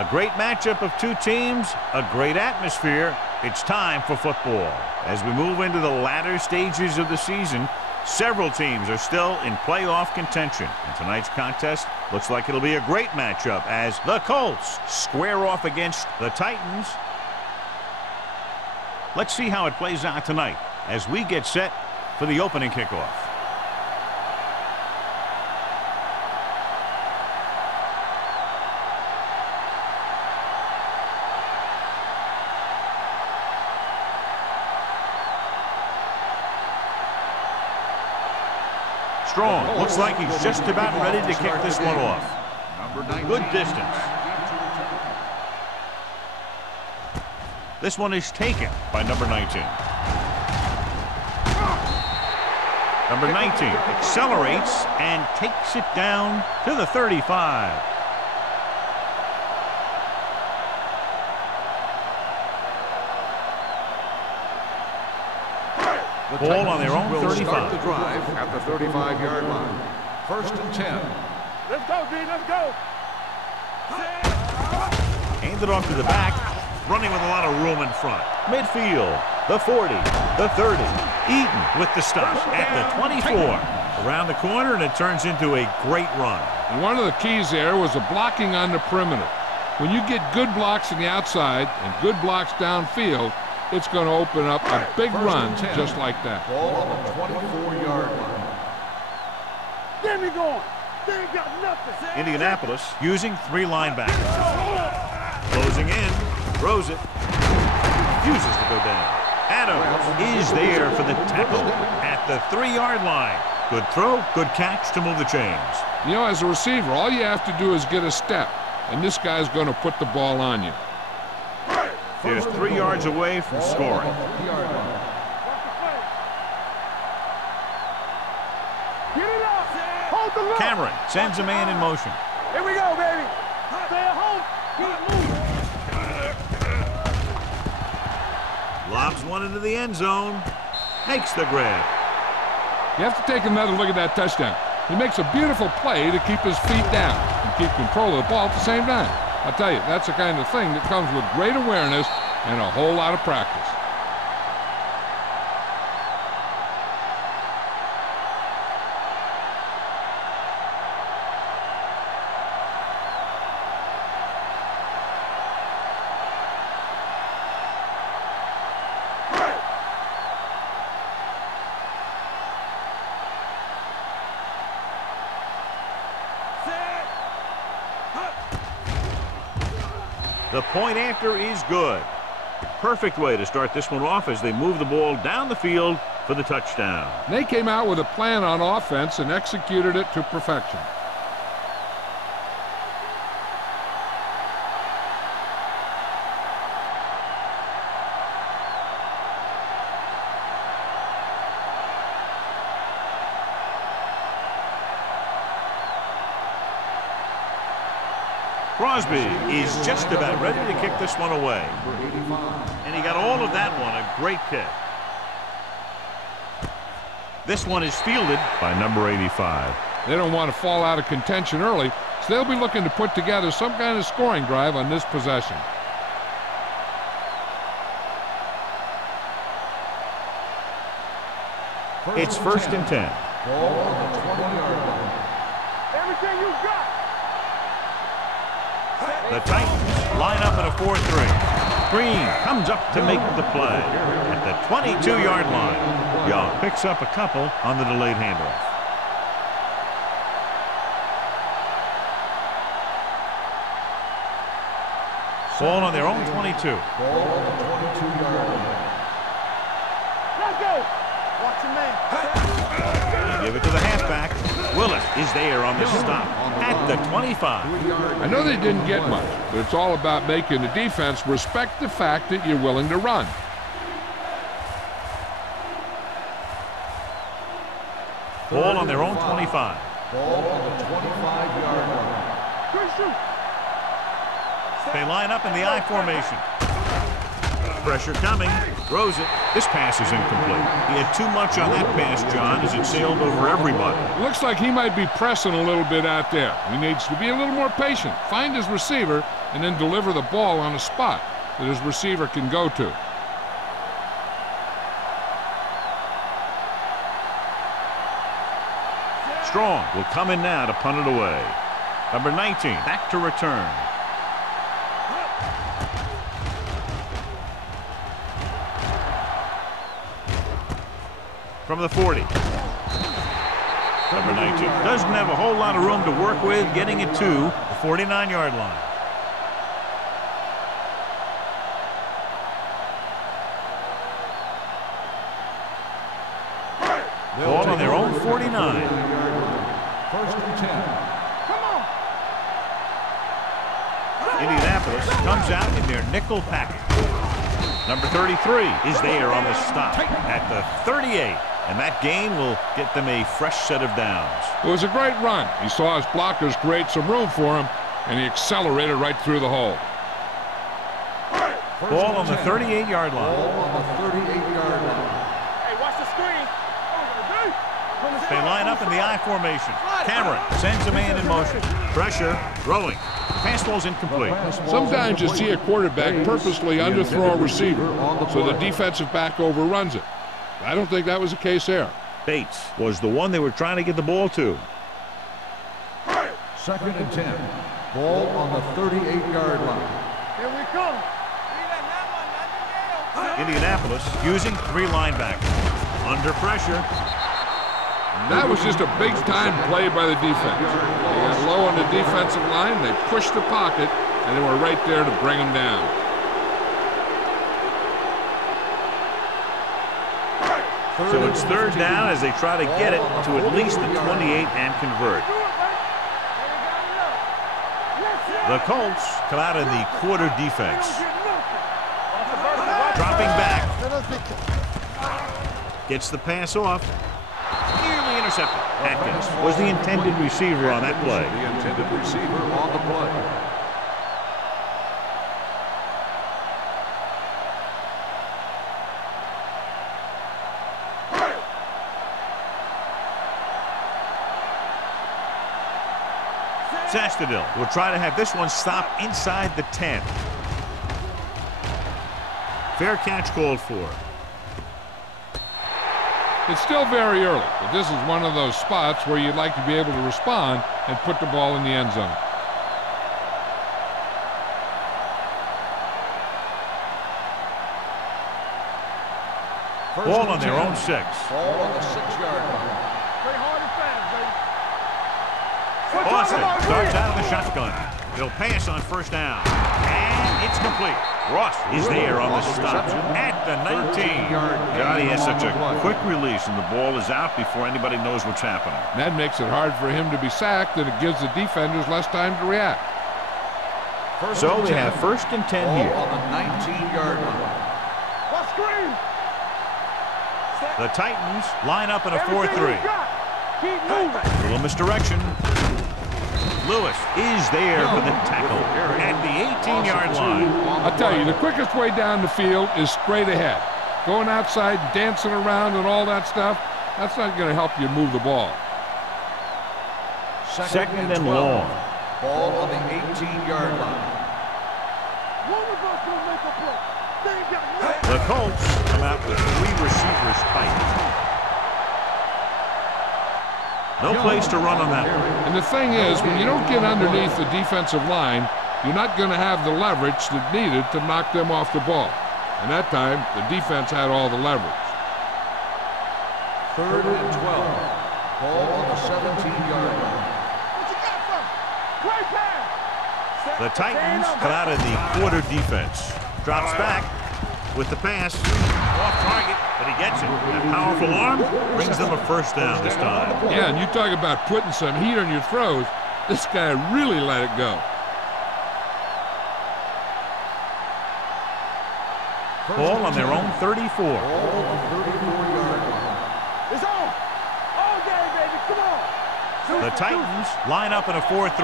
A great matchup of two teams, a great atmosphere. It's time for football. As we move into the latter stages of the season, several teams are still in playoff contention. And tonight's contest looks like it'll be a great matchup as the Colts square off against the Titans. Let's see how it plays out tonight as we get set for the opening kickoff. Strong. Looks like he's just about ready to kick this one off. Good distance. This one is taken by number 19. Number 19 accelerates and takes it down to the 35. Ball on their own 35. Start the drive at the 35-yard line. 1st and 10. Let's go, D. Let's go. Handed off to the back, running with a lot of room in front. Midfield, the 40, the 30. Eaton with the stop at the 24. Around the corner, and it turns into a great run. And one of the keys there was the blocking on the perimeter. When you get good blocks on the outside and good blocks downfield, it's going to open up a big run just like that. Ball on the 24-yard line. Get me going. They ain't got nothing. Indianapolis using 3 linebackers. Closing in, throws it, refuses to go down. Adams is there for the tackle at the 3-yard line. Good throw, good catch to move the chains. You know, as a receiver, all you have to do is get a step, and this guy's going to put the ball on you. They're 3 yards away from scoring. Cameron sends a man in motion. Here we go, baby. Stay at home. Keep moving. Lobs one into the end zone. Makes the grab. You have to take another look at that touchdown. He makes a beautiful play to keep his feet down and keep control of the ball at the same time. I'll tell you, that's the kind of thing that comes with great awareness and a whole lot of practice. The point after is good. Perfect way to start this one off as they move the ball down the field for the touchdown. They came out with a plan on offense and executed it to perfection. Crosby is just about ready to kick this one away. And he got all of that one, a great kick. This one is fielded by number 85. They don't want to fall out of contention early, so they'll be looking to put together some kind of scoring drive on this possession. It's 1st and 10. Ball on the 20-yard line. Everything you got. The Titans line up in a 4-3. Green comes up to make the play at the 22-yard line. Young picks up a couple on the delayed handoff. Ball on their own 22. Ball on the 22-yard line. Let's go. Watch your man. They give it to the halfback. Willis is there on the stop at the 25. I know they didn't get much, but it's all about making the defense respect the fact that you're willing to run. Ball on their own 25. Ball on the 25-yard line. Good shoot. They line up in the I formation. Pressure coming. Throws it. This pass is incomplete. He had too much on that pass, John, as it sailed over everybody. Looks like he might be pressing a little bit out there. He needs to be a little more patient, find his receiver, and then deliver the ball on a spot that his receiver can go to. Strong will come in now to punt it away. Number 19 back to return. From the 40. Number 19 doesn't have a whole lot of room to work with, getting it to the 49-yard line. Ball on their own 49. First and 10. Come on. Indianapolis comes out in their nickel package. Number 33 is there on the stop at the 38. And that gain will get them a fresh set of downs. It was a great run. He saw his blockers create some room for him, and he accelerated right through the hole. Ball on the 38-yard line. Ball on the 38-yard line. Hey, watch the screen. They line up in the I formation. Cameron sends a man in motion. Pressure, throwing. Fastball's incomplete. Sometimes you see a quarterback purposely underthrow a receiver so the defensive back overruns it. I don't think that was the case there. Bates was the one they were trying to get the ball to. Second and 10. Ball on the 38-yard line. Here we come. Indianapolis using 3 linebackers. Under pressure. That was just a big-time play by the defense. They got low on the defensive line, they pushed the pocket, and they were right there to bring them down. So it's third down as they try to get it to at least the 28 and convert. The Colts come out in the quarter defense. Dropping back. Gets the pass off. Nearly intercepted. Atkins was the intended receiver on that play. The intended receiver on the play. Sastadil will try to have this one stop inside the 10. Fair catch called for. It's still very early, but this is one of those spots where you'd like to be able to respond and put the ball in the end zone. Ball on their own 6. Ball on the 6-yard line. Play hard and fast, baby. Austin starts out of the shotgun. He'll pass on first down. And it's complete. Ross is there on the stop at the 19. God, he has such a quick release, and the ball is out before anybody knows what's happening. That makes it hard for him to be sacked, and it gives the defenders less time to react. So they have first and 10 here. Ball on the 19-yard line. Watch screen. The Titans line up in a 4-3. Keep moving. Little misdirection. Lewis is there for the tackle at the 18-yard line. I'll tell you, the quickest way down the field is straight ahead. Going outside, dancing around and all that stuff, that's not going to help you move the ball. Second and long. Ball on the 18-yard line. One of us will make a play. They ain't got no. The Colts come out with 3 receivers tight. No place to run on that one. And the thing is, when you don't get underneath the defensive line, you're not going to have the leverage that's needed to knock them off the ball. And that time, the defense had all the leverage. Third and 12. Ball on the 17-yard line. What you got from? Play pass. The Titans come out in the quarter defense. Drops back with the pass. Off target, but he gets it. That powerful arm brings them a first down this time. Yeah, and you talk about putting some heat on your throws. This guy really let it go. Ball on their own 34. Ball on the 34-yard line. It's on. All day, baby. Come on. The Titans line up in a 4-3.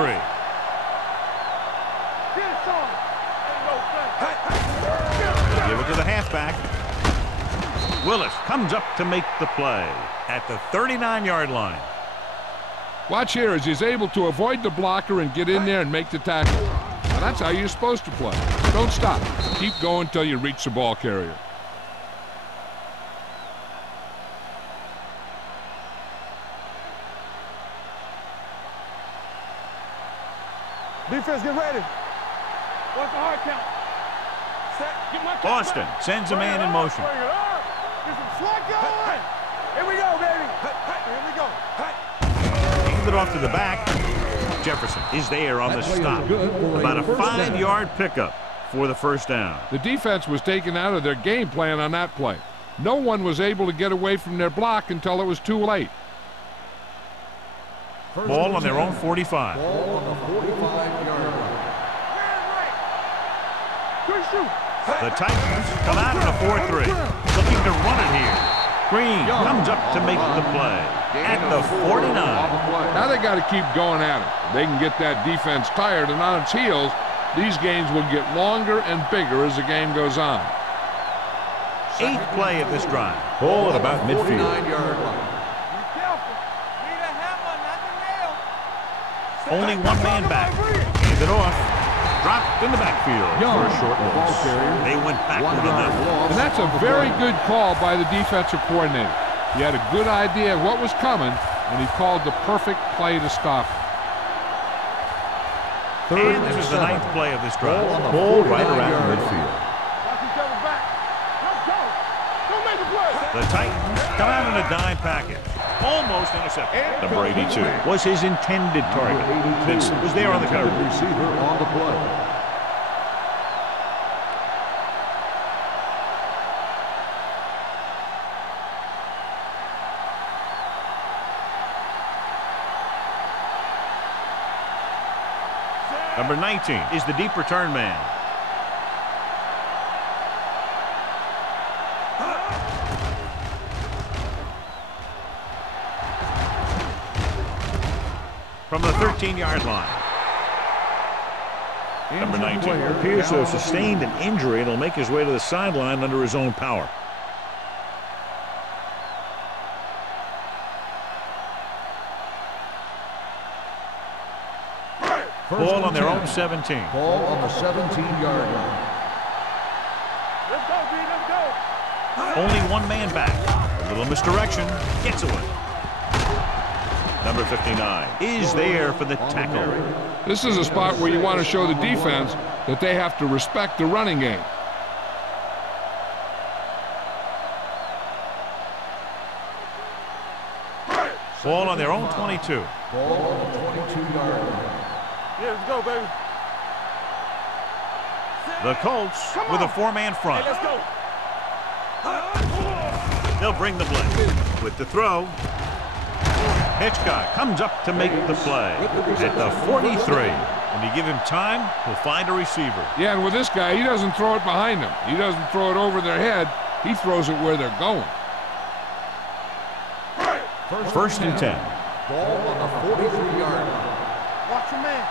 Get it on. Ain't no thing. They give it to the halfback. Willis comes up to make the play at the 39-yard line. Watch here as he's able to avoid the blocker and get in there and make the tackle. And That's how you're supposed to play. Don't stop. Keep going until you reach the ball carrier. Defense, get ready. What's the hard count? Set. Get my Boston sends a man in motion. Bring it up. Get some slack going. Here we go, baby. Here we go. Hands it off to the back. Jefferson is there on the stop. About a 5-yard pickup for the first down. The defense was taken out of their game plan on that play. No one was able to get away from their block until it was too late. Ball on their own 45. Ball on the 45-yard line. The Titans come out in a 4-3. Looking to run it here. Green comes up to make the play at the 49. Now they got to keep going at it. They can get that defense tired and on its heels. These games will get longer and bigger as the game goes on. 8th play of this drive. Ball at about midfield. 49-yard line. Only one man back. Hand it off. Dropped in the backfield for a short loss. They went backward on that one. And that's a very good call by the defensive coordinator. He had a good idea of what was coming, and he called the perfect play to stop it. And this is the 9th play of this drive. Ball right around midfield. Watch each other back. Let's go. Don't make a play. The Titans come out in a dime package. Almost intercepted. Number 82 was his intended target. Vincent was there on the cover. Receiver on the play. Number 19 is the deep return man. From the 13-yard line. Number 19 appears to have sustained an injury and will make his way to the sideline under his own power. Ball on their own 17. Ball on the 17-yard line. Let's go, B. Let's go. Only one man back. A little misdirection. Gets away. Number 59 is there for the tackle. This is a spot where you want to show the defense that they have to respect the running game. Ball on their own 22. Ball on the 22-yard line. Yeah, let's go, baby. The Colts with a 4-man front. Hey, let's go. They'll bring the blitz. With the throw, Hitchcock comes up to make the play at the 43. When you give him time, he'll find a receiver. Yeah, and with this guy, he doesn't throw it behind them. He doesn't throw it over their head. He throws it where they're going. First and 10. Ball on the 43-yard line. Watch your man.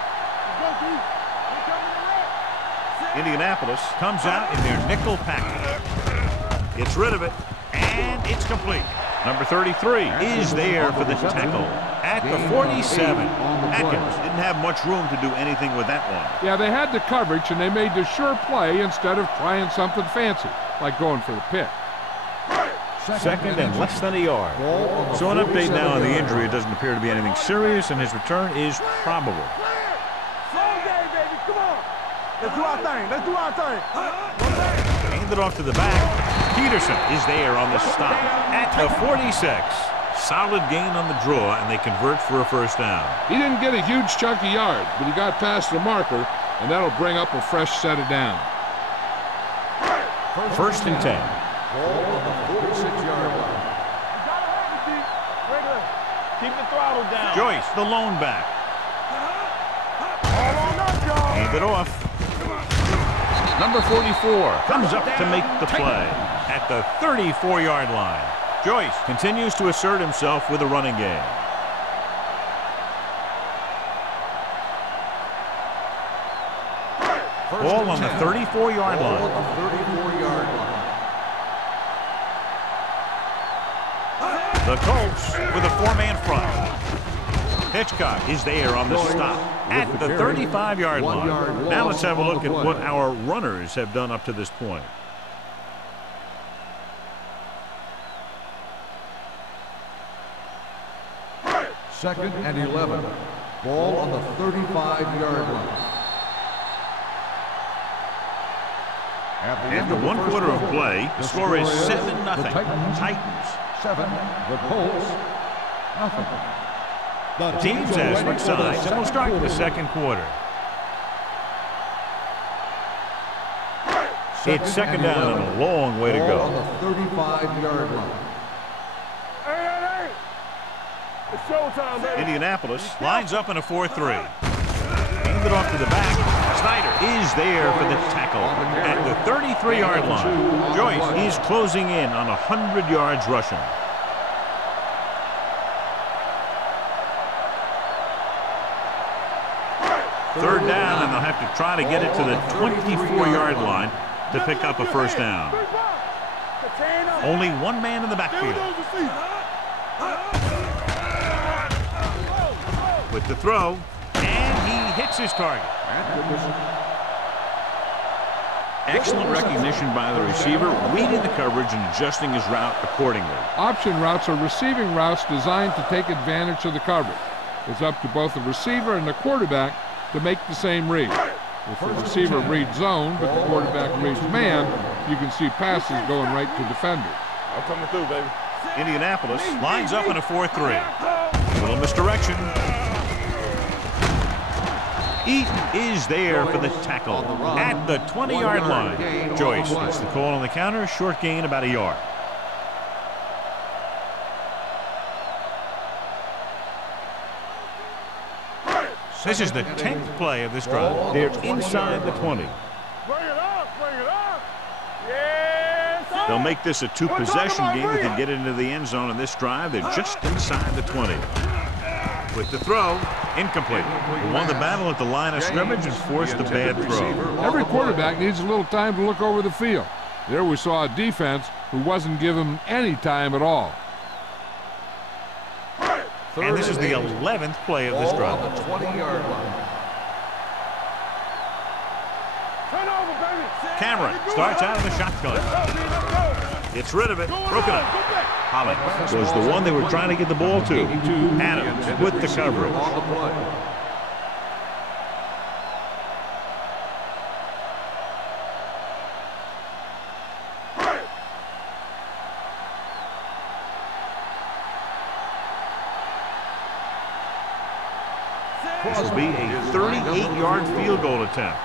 Let's go, B. Here coming the left. Indianapolis comes out in their nickel package. Gets rid of it, and it's complete. Number 33 is there for the tackle at the 47. Atkins didn't have much room to do anything with that one. Yeah, they had the coverage, and they made the sure play instead of trying something fancy, like going for the pick. Second and less than a yard. So an update now on the injury. It doesn't appear to be anything serious, and his return is probable. Slow game, baby. Come on. Let's do our thing. Let's do our thing. Hand it off to the back. Peterson is there on the stop at the 46. Solid gain on the draw, and they convert for a first down. He didn't get a huge chunk of yards, but he got past the marker, and that'll bring up a fresh set of down. First and 10. Ball on the 46-yard line. Keep the throttle down. Joyce, the lone back. All on up, y'all. Hand it off. Number 44 comes up to make the play at the 34-yard line. Joyce continues to assert himself with a running game. Ball on the 34-yard line. Ball on the 34-yard line. The Colts with a 4-man front. Hitchcock is there on the stop at the 35-yard line. Now let's have a look at what our runners have done up to this point. Second and 11. Ball on the 35-yard line. After 1 quarter of play, the score is 7-0. Titans. 7. The Colts. Nothing. The teams as switch sides, and we'll start the second quarter. It's second down and a long way to go. On the 35-yard line. Hey! It's showtime, baby. Indianapolis lines up in a 4-3. Hand it off to the back. Snyder is there for the tackle at the 33-yard line. Joyce is closing in on 100 yards rushing. Third down, and they'll have to try to get it to the 24-yard line to pick up a first down. Only one man in the backfield. With the throw, and he hits his target. Excellent recognition by the receiver, reading the coverage and adjusting his route accordingly. Option routes are receiving routes designed to take advantage of the coverage. It's up to both the receiver and the quarterback to make the same read. If the receiver reads zone, but the quarterback reads man, you can see passes going right to defenders. I'm coming through, baby. Indianapolis lines up in a 4-3. A little misdirection. Eaton is there for the tackle at the 20-yard line. Joyce gets the call on the counter, short gain about a yard. This is the 10th play of this drive. They're inside the 20. Bring it up, bring it up. Yes, sir. They'll make this a two-possession game if they get into the end zone in this drive. They're just inside the 20. With the throw, incomplete. They won the battle at the line of scrimmage and forced the bad throw. Every quarterback needs a little time to look over the field. There we saw a defense who wasn't given any time at all. And this is the 11th play of this drive. On the 20-yard line. Turn over, baby. Cameron starts out of the shotgun. Gets rid of it, broken up. Hollings was the one they were trying to get the ball to. Adams with the coverage. On the play. This will be a 38-yard field goal attempt.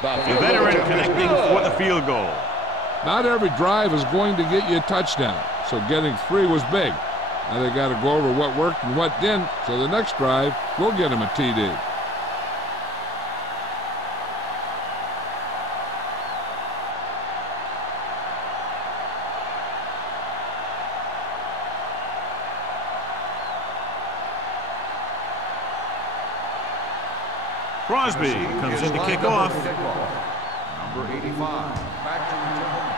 The veteran connecting for the field goal. Not every drive is going to get you a touchdown, so getting 3 was big. Now they got to go over what worked and what didn't, so the next drive will get them a TD. Crosby comes in to kick off. Number 85. Back to return.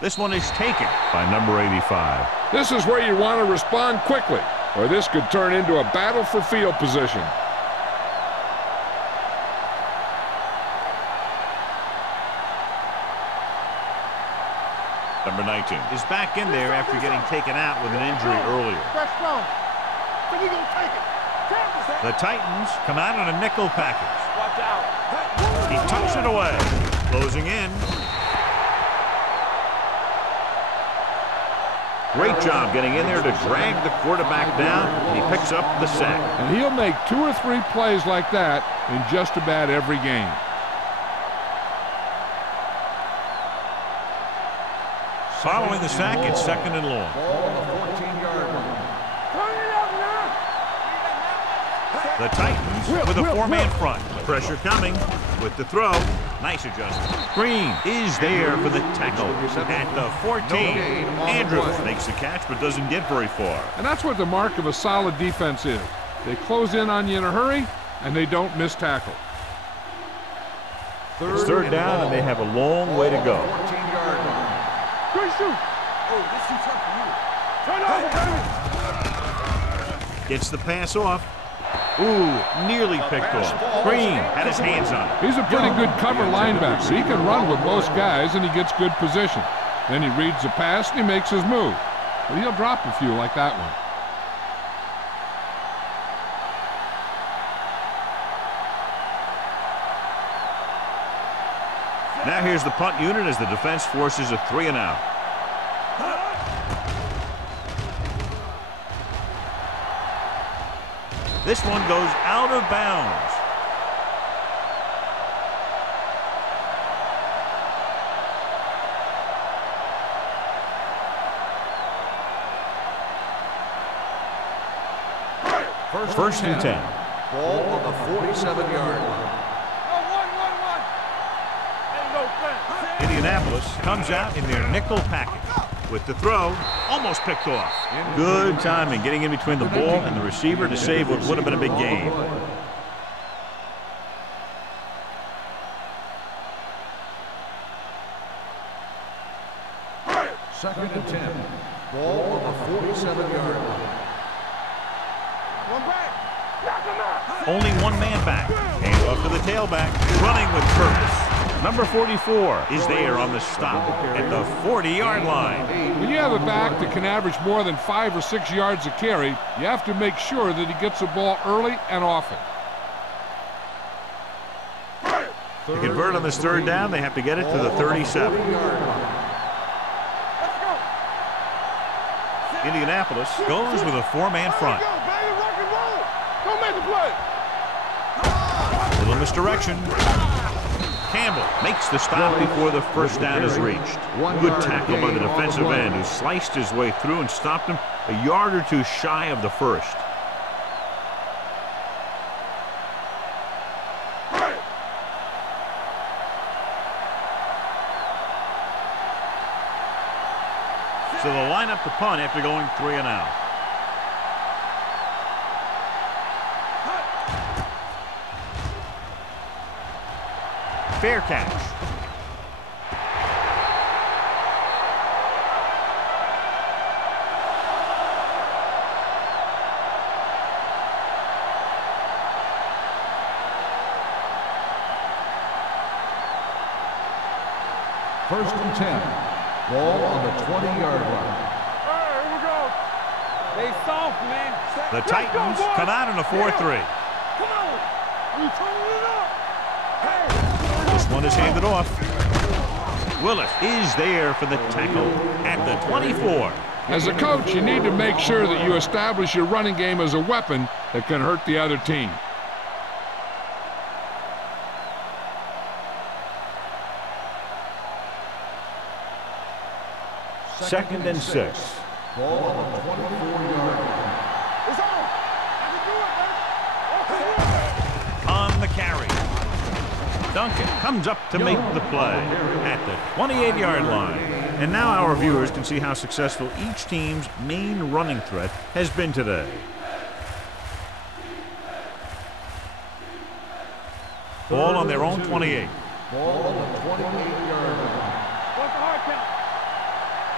This one is taken by number 85. This is where you want to respond quickly, or this could turn into a battle for field position. Number 19 is back in there after getting taken out with an injury earlier. Fresh strong. So we gonna take it. The Titans come out in a nickel package. Watch out. He tucks it away. Closing in. Great job getting in there to drag the quarterback down, and he picks up the sack. And he'll make 2 or 3 plays like that in just about every game. Following the sack, it's second and long. Ball on the 14-yard line. Turn it up now. The Titans with a 4-man front. Pressure coming with the throw. Nice adjustment. Green is there for the tackle at the 14. Andrews makes the catch but doesn't get very far. And that's what the mark of a solid defense is. They close in on you in a hurry, and they don't miss tackle. It's third down, and they have a long way to go. 14-yard line. Good shoot. Oh, this is tough for you. Turn over, baby. Gets the pass off. Ooh, nearly picked off. Green had his hands on it. He's a pretty good cover linebacker. He can run with most guys, and he gets good position. Then he reads the pass, and he makes his move. But he'll drop a few like that one. Now here's the punt unit as the defense forces a 3-and-out. This one goes out of bounds. First and 10. Ball on the 47-yard line. Indianapolis comes out in their nickel package. With the throw, almost picked off. Good timing, getting in between the ball and the receiver to save what would have been a big gain. Second and 10. Ball on the 47-yard line. One back. Knock him out. Only one man back. Hand off to the tailback, running with purpose. Number 44 is there on the stop at the 40-yard line. When you have a back that can average more than 5 or 6 yards a carry, you have to make sure that he gets the ball early and often. To convert on this third down, they have to get it to the 37. Indianapolis goes with a 4-man front. Don't make the play. Little misdirection. Campbell makes the stop before the first down is reached. Good tackle by the defensive end who sliced his way through and stopped him a yard or two shy of the first. So they'll line up the punt after going 3-and-out. Fair catch. First and 10. Ball on the 20-yard line. Here we go. They soft, man. The Titans come out in a 4-3. Come on. We turning it up. Hey. This one is handed off. Willis is there for the tackle at the 24. As a coach, you need to make sure that you establish your running game as a weapon that can hurt the other team. Second and 6. Ball on the 24-yard line. It's on. I can do it, baby. On the carry. Duncan comes up to make the play at the 28-yard line. And now our viewers can see how successful each team's main running threat has been today. Ball on their own 28. Ball on the 28-yard line. What's the hard count?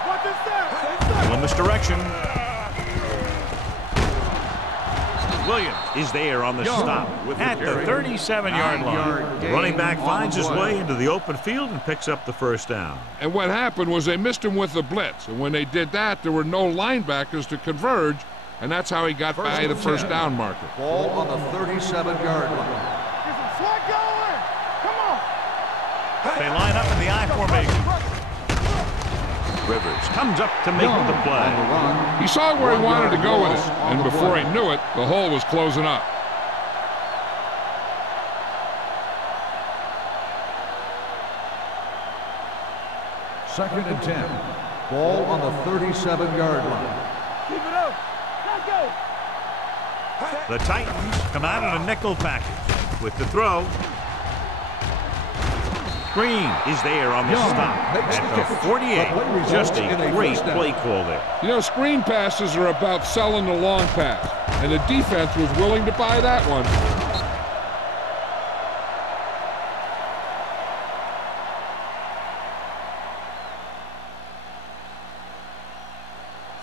What's this that? Still in this direction. Williams is there on the stop at the 37-yard line. The running back finds his way into the open field and picks up the first down. And what happened was they missed him with the blitz. And when they did that, there were no linebackers to converge, and that's how he got by the first down marker. Ball on the 37-yard line. Get some sweat going. Come on. They line up in the I formation. Rivers comes up to make the play. He saw where he wanted to go with it, and before he knew it, the hole was closing up. Second and 10. Ball on the 37-yard line. Keep it up. Let's go. The Titans come out in a nickel package with the throw. Green is there on the stop at the 48. Just a great play call there. You know, screen passes are about selling the long pass, and the defense was willing to buy that one.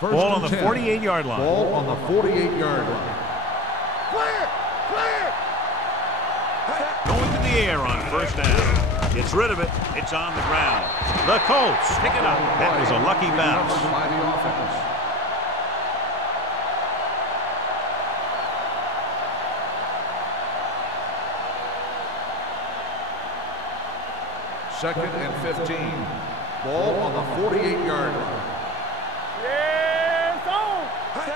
First Ball on and the 10. 48-yard line. Ball on the 48-yard line. Clear! Clear! Going to the air on first down. Gets rid of it. It's on the ground. The Colts pick it up. That was a lucky bounce. By the offense. Second and 15. Ball on the 48-yard line. Yes, on!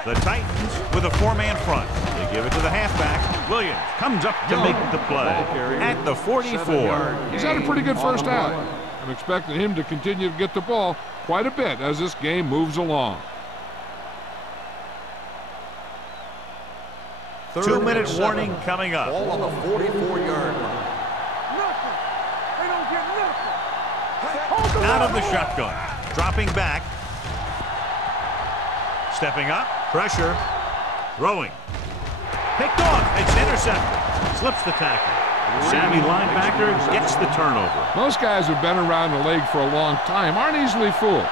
The Titans with a four-man front. They give it to the halfback. Williams comes up to make the play at the 44. He's had a pretty good first half. I'm expecting him to continue to get the ball quite a bit as this game moves along. 2-minute warning coming up. Ball on the 44-yard line. Nothing! They don't get nothing! Hold the Out of the ball. shotgun. Dropping back. Stepping up. Pressure. Throwing. Picked off. It's intercepted. Slips the tackle. Savvy linebacker gets the turnover. Most guys who've been around the league for a long time aren't easily fooled.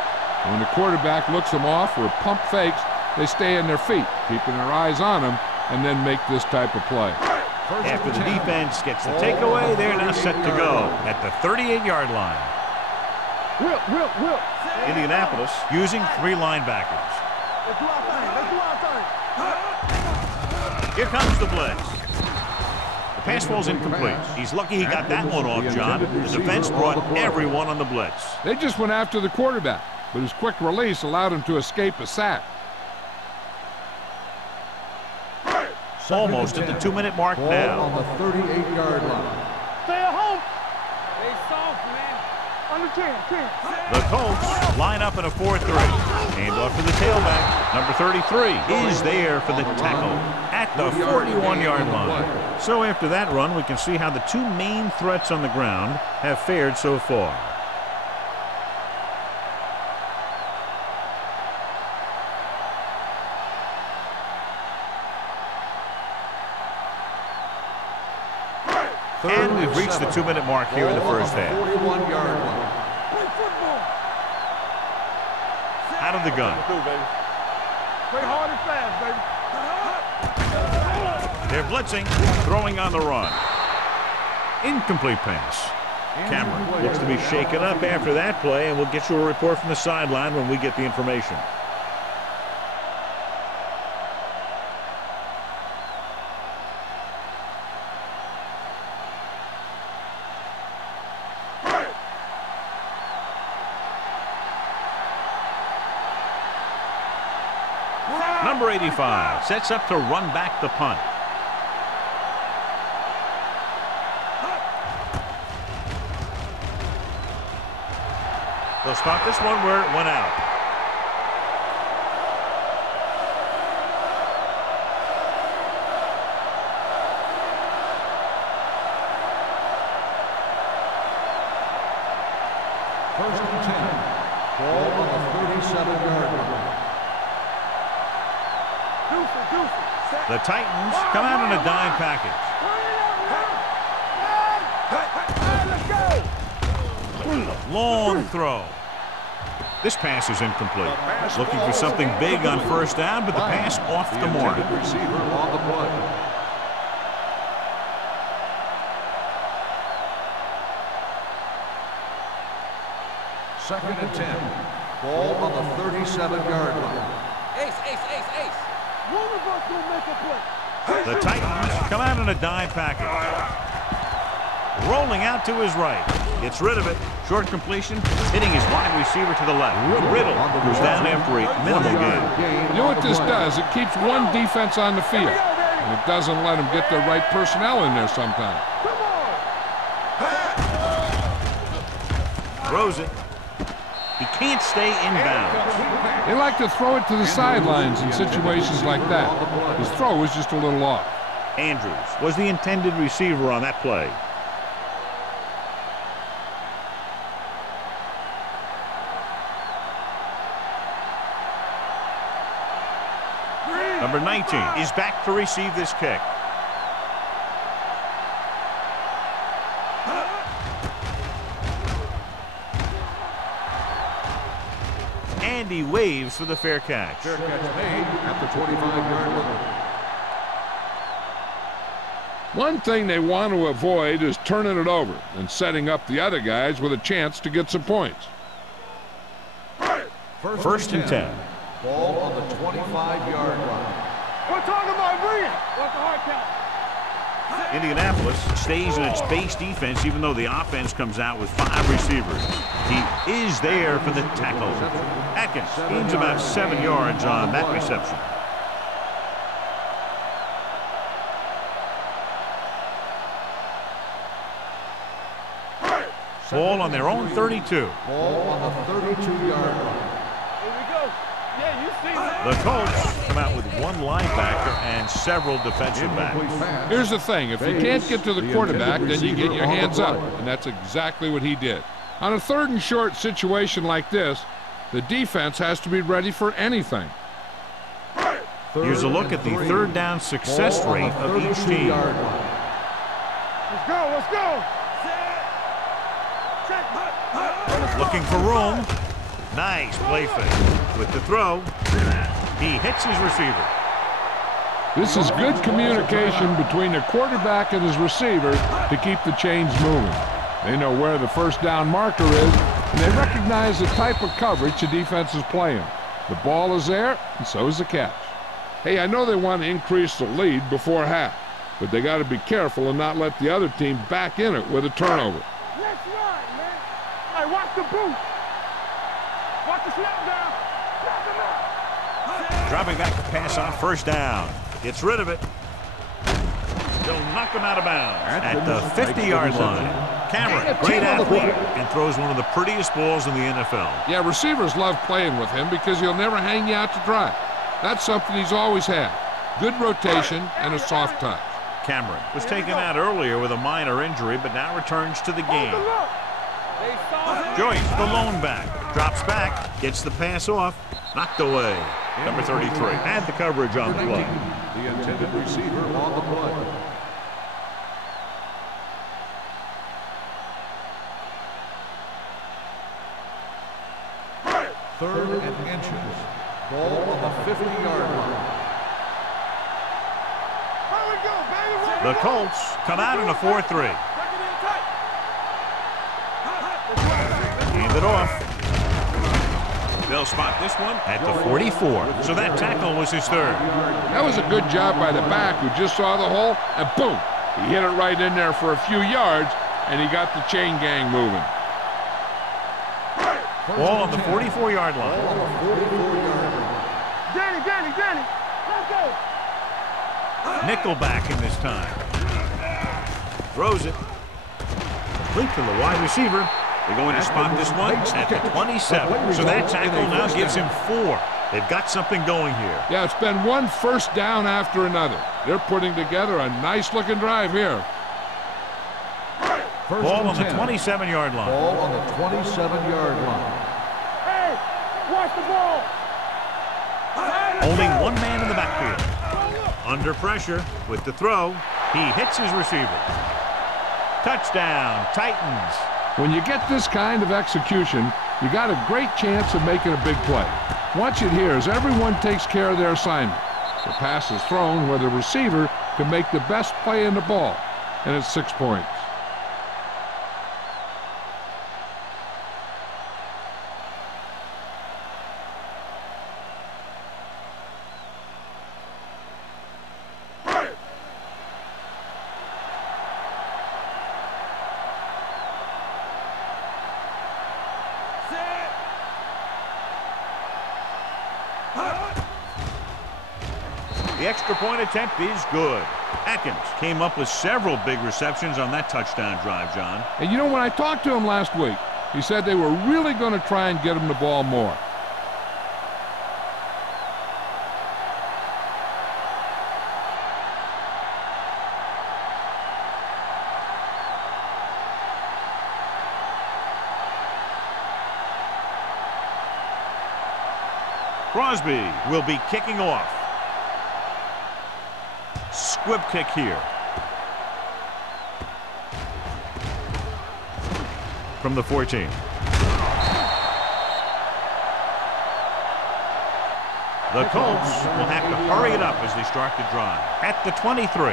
When the quarterback looks them off or pump fakes, they stay on their feet, keeping their eyes on them, and then make this type of play. After the defense gets the takeaway, they're now set to go at the 38-yard line. Will. Indianapolis using 3 linebackers. Let's do our thing. Let's do our thing. Here comes the blitz. The pass ball's incomplete. He's lucky he got that one off, John. The defense brought everyone on the blitz. They just went after the quarterback, but his quick release allowed him to escape a sack. Almost at the 2-minute mark Ball now. on the 38-yard line. Stay at home. Stay soft, man. Under 10. The Colts line up in a 4-3. Hand off to the tailback. Number 33 is there for the tackle at the 41-yard line. So after that run, we can see how the 2 main threats on the ground have fared so far. And we've reached the 2-minute mark here in the first half. 41-yard line. Play football. Out of the gun. Play hard and fast, baby. They're blitzing, throwing on the run. Incomplete pass. Cameron looks to be shaken up after that play, and we'll get you a report from the sideline when we get the information. Number 85 sets up to run back the punt. They'll start this one where it went out. First and 10. Ball on the 37-yard line. The Titans come out in a dime package. Long throw. This pass is incomplete. Looking for something big on first down, but the pass off the mark. Receiver on the play. Second and 10. Ball on the 37-yard line. Ace. One of us will make a play. The Titans come out in a dime package. Rolling out to his right. Gets rid of it. Short completion. Hitting his wide receiver to the left. Riddle goes down after a minimal gain. You know what this does? It keeps one defense on the field, and it doesn't let them get the right personnel in there sometimes. Throws it. He can't stay inbounds. They like to throw it to the sidelines in situations like that. His throw was just a little off. Andrews was the intended receiver on that play. Number 19 is back to receive this kick. and he waves for the fair catch. Fair catch made at the 25-yard line. One thing they want to avoid is turning it over and setting up the other guys with a chance to get some points. First and 10. Ball on the 25-yard line. We're talking about bringing. What's the hard count? Indianapolis stays in its base defense even though the offense comes out with 5 receivers. He is there for the tackle. Atkins gains about 7 yards on that reception. Ball on their own 32. Ball on the 32-yard line. Here we go. Yeah, you see that. The Colts come out with 1 linebacker and several defensive backs. Here's the thing. If you can't get to the quarterback, then you get your hands up. And that's exactly what he did. On a 3rd and short situation like this, the defense has to be ready for anything. Here's a look at the 3rd down success rate of each team. Let's go. Let's go. Looking for room. Nice play fake. With the throw, he hits his receiver. This is good communication between the quarterback and his receiver to keep the chains moving. They know where the first down marker is, and they recognize the type of coverage the defense is playing. The ball is there, and so is the catch. Hey, I know they want to increase the lead before half, but they got to be careful and not let the other team back in it with a turnover. Let's ride, man. Hey, watch the boot. Watch the snap down. Snap him out. Dropping back to pass on 1st down. Gets rid of it. They'll knock him out of bounds at the 50-yard line. Cameron, great athlete, and throws one of the prettiest balls in the NFL. Yeah, receivers love playing with him because he'll never hang you out to dry. That's something he's always had. Good rotation and a soft touch. Cameron was taken out earlier with a minor injury, but now returns to the game. Joyce, the lone back, drops back, gets the pass off, knocked away. Number 33 had the coverage on the play. The intended receiver on the play. Third and inches. Ball on the 50-yard line. The Colts come out in a 4-3. Hand it off. They'll spot this one at the 44. So that tackle was his 3rd. That was a good job by the back who just saw the hole, and boom, he hit it right in there for a few yards, and he got the chain gang moving. Ball on the 44-yard line. Danny, let's go. Nickelback in this time. Throws it. Complete to the wide receiver. They're going to spot this one at the 27. So that tackle now gives him 4. They've got something going here. Yeah, it's been one first down after another. They're putting together a nice-looking drive here. Ball on the 27-yard line. Ball on the 27-yard line. Hey, watch the ball. Holding one man in the backfield. Under pressure with the throw. He hits his receiver. Touchdown, Titans. When you get this kind of execution, you got a great chance of making a big play. Watch it here as everyone takes care of their assignment. The pass is thrown where the receiver can make the best play in the ball, and it's 6 points. The extra point attempt is good. Atkins came up with several big receptions on that touchdown drive, John. And you know, when I talked to him last week, he said they were really going to try and get him the ball more. Crosby will be kicking off. Squib kick here. From the 14. The Colts will have to hurry it up as they start the drive. At the 23.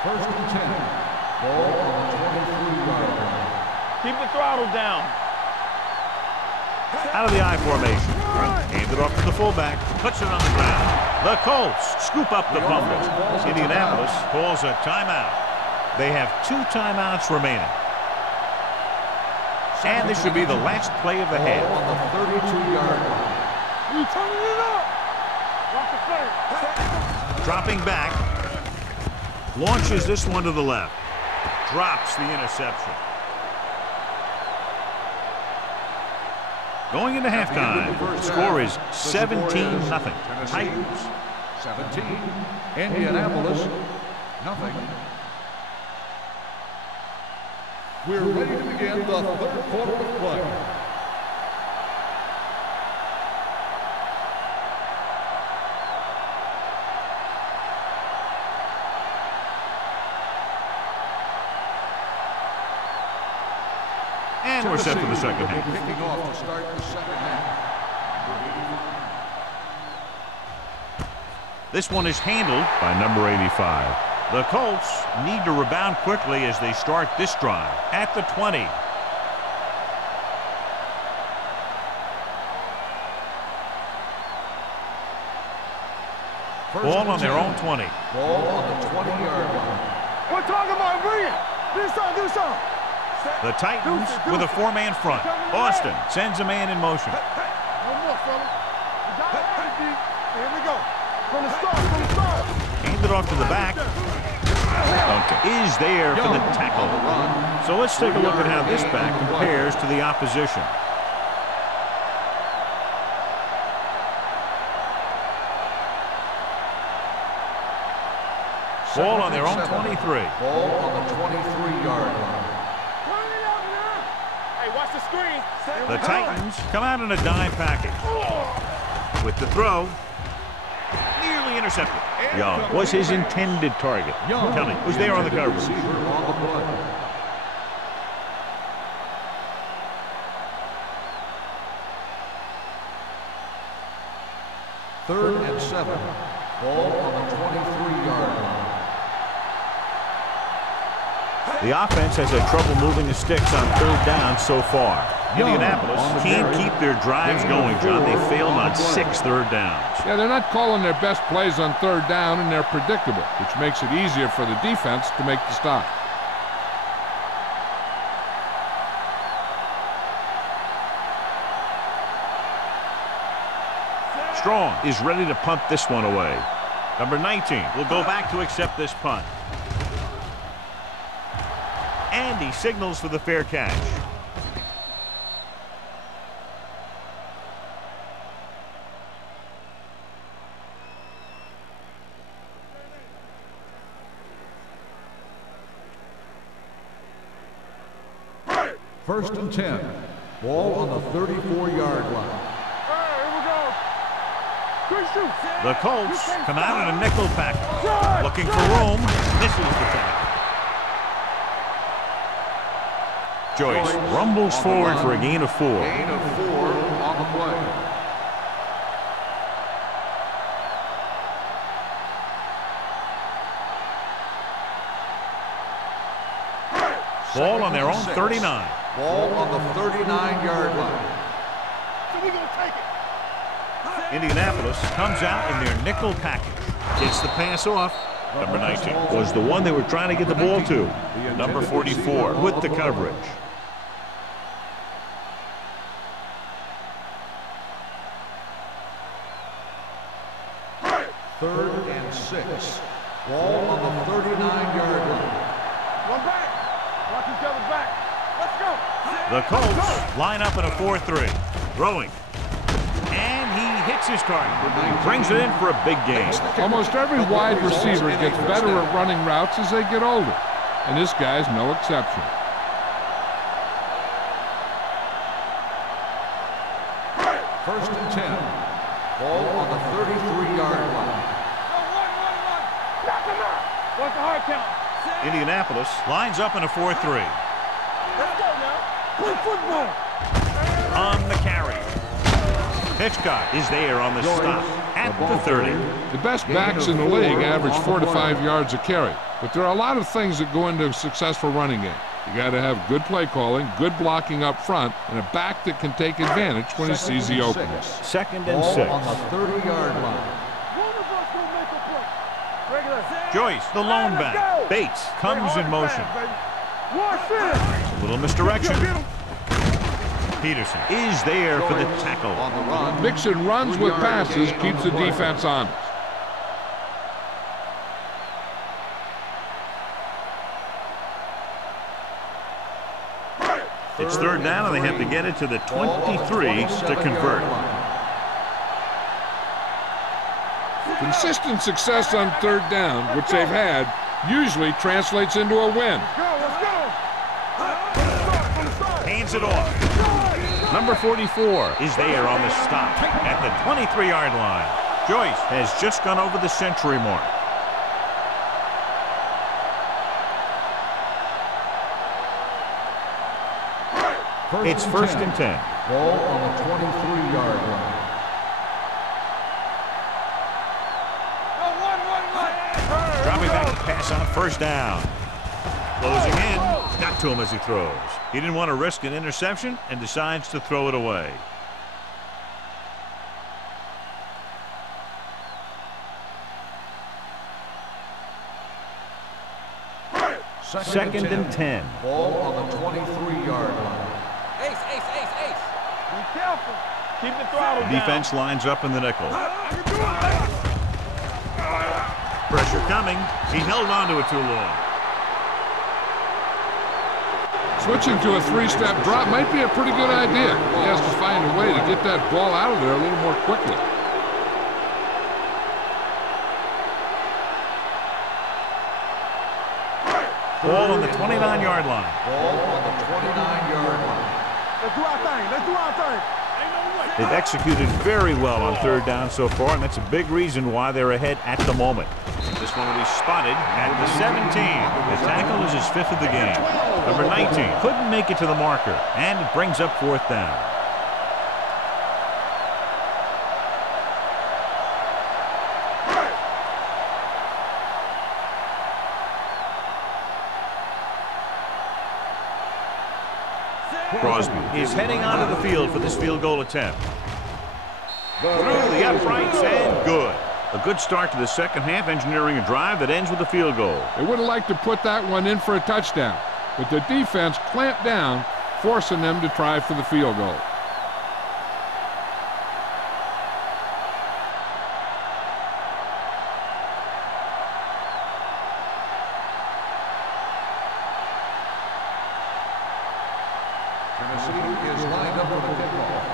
First and 10. Ball on the 23-yard line. Keep the throttle down. Out of the I formation. Hand it off to the fullback. Puts it on the ground. The Colts scoop up the fumble. Indianapolis calls a timeout. They have 2 timeouts remaining. And this should be the last play of the half. On the 32-yard line. You turning it up. Watch the play. Dropping back. Launches this one to the left. Drops the interception. Going into halftime, the score is 17-0. Titans. 17. Indianapolis, nothing. We're ready to begin the third quarter of play. And we're set for the second half. Kicking off to start the second half. This one is handled by number 85. The Colts need to rebound quickly as they start this drive at the 20. Ball on their own 20. Ball on the 20-yard line. We're talking about bring it. Do something. The Titans with a 4-man front. Austin sends a man in motion. One more, fella. We got it, D. Here we go. From the start. Handed off to the back. Is there for the tackle. So let's take a look at how this back compares to the opposition. Ball on their own 23. Ball on the 23-yard line. Hey, watch the screen. The Titans come out in a dime package. With the throw. Nearly intercepted. Young was his intended target. Kelly was there on the coverage. Third and 7. Ball on the 23-yard line. The offense has had trouble moving the sticks on third down so far. Indianapolis can't keep their drives going, John. They failed on 6 third downs. Yeah, they're not calling their best plays on third down, and they're predictable, which makes it easier for the defense to make the stop. Strong is ready to punt this one away. Number 19 will go back to accept this punt. And he signals for the fair catch. First and 10. Ball on the 34-yard line. The Colts come out in a nickel package. Looking for room. Misses the tackle. Joyce rumbles forward for a gain of 4. Gain of 4 on the play. Ball on their own 39. Ball on the 39-yard line. So we're going to take it. Indianapolis comes out in their nickel package. Gets the pass off. Number 19 was the one they were trying to get the ball to. Number 44 with the coverage. Third and 6. Ball on the 39-yard line. One back. Watch each other back. Let's go. The Colts line up in a 4-3. Throwing. And he hits his target. He brings it in for a big gain. Almost every wide receiver gets better at running routes as they get older, and this guy's no exception. First and 10. Ball on the 33-yard line. Watch the hard count. Indianapolis lines up in a 4-3. Let's go now. Play football. On the carry. Hitchcock is there on the stop at the 30. The best backs in the league average 4 to 5 yards a carry. But there are a lot of things that go into a successful running game. You got to have good play calling, good blocking up front, and a back that can take advantage when he sees the openings. 2nd and Ball 6. on the 30-yard line. One of us will make a play. Regular. Joyce, the lone back. Bates comes in motion. Watch this. A little misdirection. Peterson is there for the tackle. On the run. Mixing runs with passes keeps the defense honest. It's 3rd down, and they have to get it to the 23 to convert. Consistent success on 3rd down, which they've had, usually translates into a win. Let's go. Hands it off. Number 44 is there on the stop at the 23-yard line. Joyce has just gone over the century mark. It's 1st and 10. Ball on the 23-yard line. Dropping back to pass on 1st down. Closing in. Got to him as he throws. He didn't want to risk an interception and decides to throw it away. Second and 10. Ball on the 23-yard line. Ace. Be careful. Keep the throttle down. Defense lines up in the nickel. Pressure coming. He held on to it too long. Switching to a 3-step drop might be a pretty good idea. He has to find a way to get that ball out of there a little more quickly. Ball on the 29-yard line. Ball on the 29-yard line. Let's do our thing. Let's do our thing. They've executed very well on 3rd down so far, and that's a big reason why they're ahead at the moment. This one will be spotted at the 17. The tackle is his 5th of the game. Number 19 couldn't make it to the marker, and it brings up 4th down. Crosby is heading onto the field for this field goal attempt. Through the uprights and good. A good start to the 2nd half, engineering a drive that ends with a field goal. They would have liked to put that one in for a touchdown, but the defense clamped down, forcing them to try for the field goal. Tennessee is lined up for the kickoff.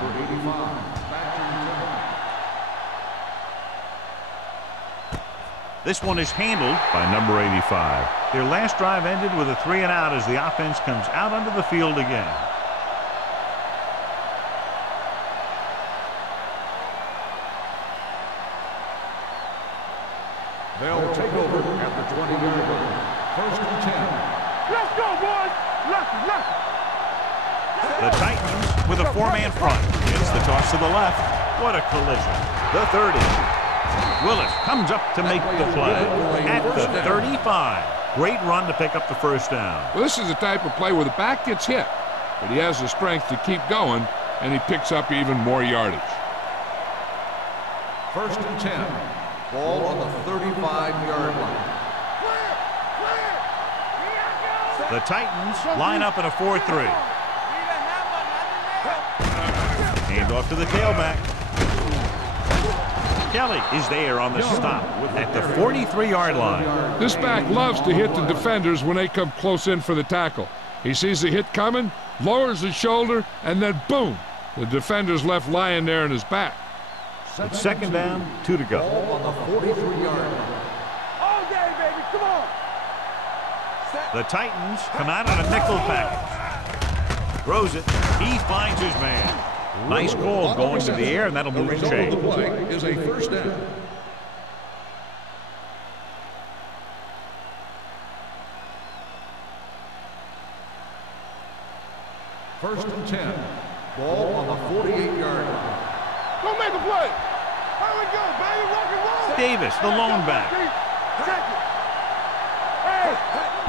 Number 85. This one is handled by number 85. Their last drive ended with a 3-and-out as the offense comes out onto the field again. They'll take over at the 20-yard line. 1st and 10. Let's go, boys. Left. The Titans with a 4-man front. Gets the toss to the left. What a collision. The 30. Willis comes up to make the play at the 35. Great run to pick up the 1st down. Well, this is the type of play where the back gets hit, but he has the strength to keep going, and he picks up even more yardage. 1st and 10. Ball on the 35-yard line. The Titans line up in a 4-3. Hand off to the tailback. Kelly is there on the stop at the 43-yard line. This back loves to hit the defenders when they come close in for the tackle. He sees the hit coming, lowers his shoulder, and then boom, the defender's left lying there in his back. It's 2nd down, 2 to go. Ball on the 43-yard line. All day, baby. Come on. The Titans come out on a nickel package. Throws it. He finds his man. Nice goal going to the air, and that'll move the chain. The play is a 1st down. First and 10. Ball on the 48-yard line. Go make a play. Here we go, baby. Rock and roll. Davis, the lone back. Check it. Hey,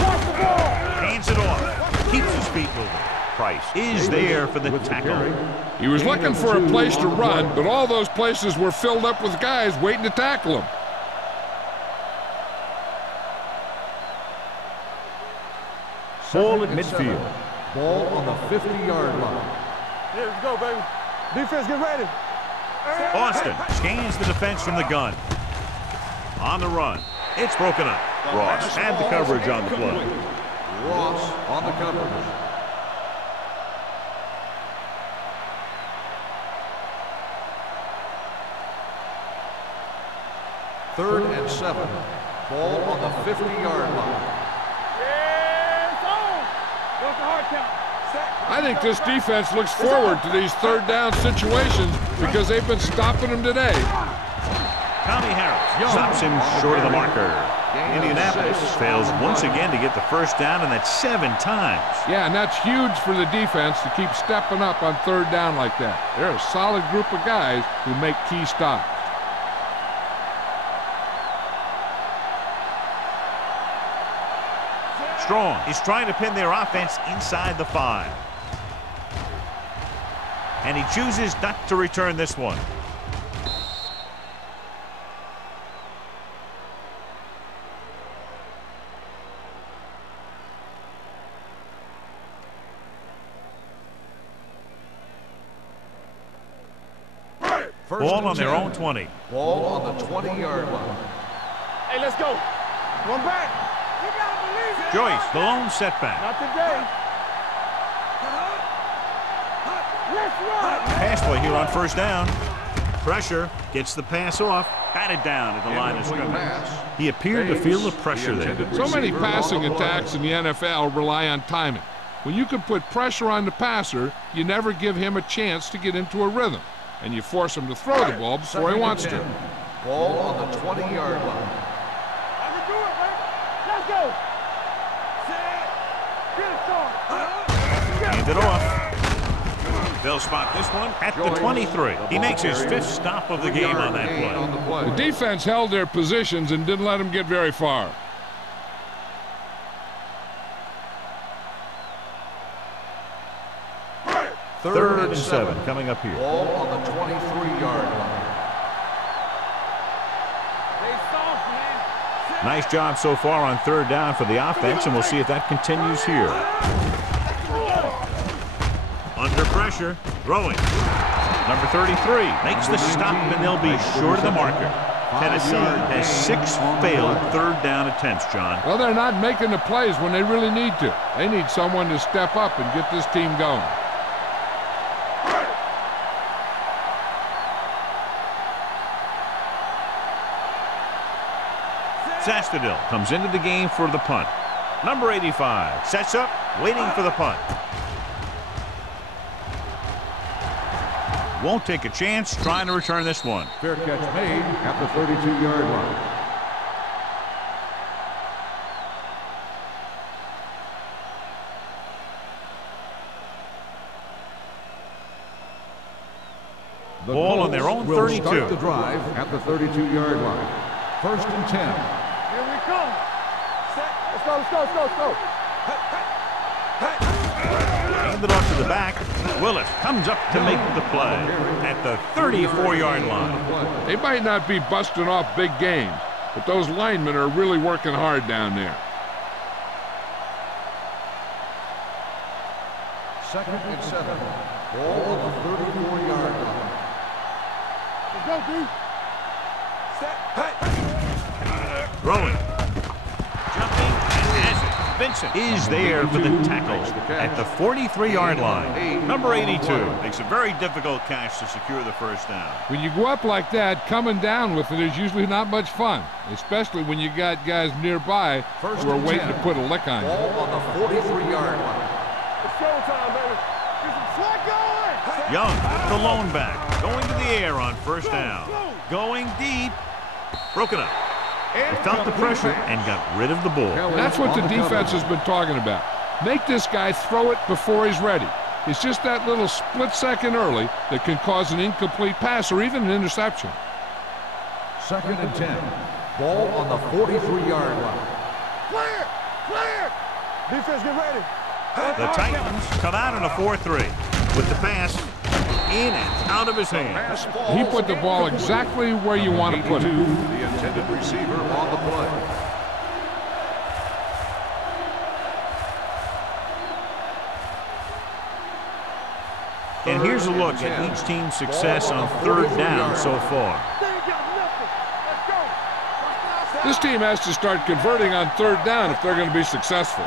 watch the ball. Hands it off. Keeps his feet moving. Price is there for the tackle. He was looking for a place to run, but all those places were filled up with guys waiting to tackle him. Ball at midfield. Ball on the 50-yard line. Yeah, let's go, baby. Defense, get ready. Austin scans the defense from the gun. On the run. It's broken up. Ross had the coverage on the play. Ross on the coverage. Third and 7. Ball on the 50-yard line. Yeah, it's on. What's the hard count? I think this defense looks forward to these third down situations because they've been stopping them today. Tommy Harris stops him short of the marker. Indianapolis fails once again to get the first down, and that's 7 times. Yeah, and that's huge for the defense to keep stepping up on third down like that. They're a solid group of guys who make key stops. Strong is trying to pin their offense inside the 5. And he chooses not to return this one. Ball on their own 20. Ball on the 20-yard line. Hey, let's go. One back. You gotta believe it. Joyce, the lone setback. Not today. Let's run. Pass play here on first down. Pressure, gets the pass off, batted down at the line of scrimmage. He appeared to feel the pressure there. So many passing attacks in the NFL rely on timing. When you can put pressure on the passer, you never give him a chance to get into a rhythm, and you force him to throw the ball before he wants to. Ball on the 20-yard line. I can do it, baby. Let's go. Get it, Sean. Hand it off. They'll spot this one at the 23. He makes his 5th stop of the game on that play. The defense held their positions and didn't let them get very far. Third and 7 coming up here. Ball on the 23-yard line. Nice job so far on third down for the offense, and we'll see if that continues here. Under pressure, throwing. Number 33 makes the stop, and they'll be short of the marker. Tennessee has 6 failed third down attempts, John. Well, they're not making the plays when they really need to. They need someone to step up and get this team going. Sastadil comes into the game for the punt. Number 85 sets up, waiting for the punt. Won't take a chance trying to return this one. Fair catch made at the 32-yard line. The Ball on their own Colts will 32. Start the drive at the 32-yard line. First and 10. Here we come. Let's go, let's go, let's go, let's go. Handed off to the back. Willis comes up to make the play at the 34-yard line. They might not be busting off big games, but those linemen are really working hard down there. Second and 7. Ball on the 34-yard line. Let's go, D. Throwing. Jumping and has it. Vincent is there for the tackle at the 43-yard line. Number 82 makes a very difficult catch to secure the first down. When you go up like that, coming down with it is usually not much fun, especially when you got guys nearby who are waiting to put a lick on you. Ball on the 43-yard line. It's showtime, baby. Get some slack going. Young, the lone back, going to the air on first down. Going deep. Broken up. He felt the pressure and got rid of the ball. That's what the defense has been talking about. Make this guy throw it before he's ready. It's just that little split second early that can cause an incomplete pass or even an interception. 2nd and 10. Ball on the 43-yard line. Clear! Clear! Defense, get ready. The Titans come out in a 4-3 with the pass in and out of his hand. He put the ball exactly where you want to put it. The intended receiver on the play. And here's a look at each team's success on 3rd down so far. They ain't got nothing. Let's go. Watch the outside. This team has to start converting on 3rd down if they're going to be successful.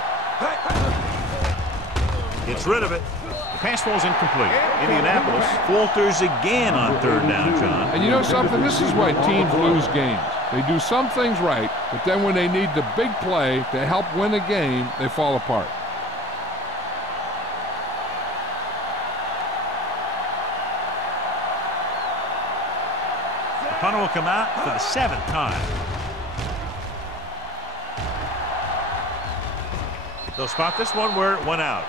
Gets rid of it. The pass falls incomplete. Indianapolis falters again on 3rd down, John. And you know something? This is why teams lose games. They do some things right, but then when they need the big play to help win a game, they fall apart. The punter will come out for the 7th time. They'll spot this one where it went out.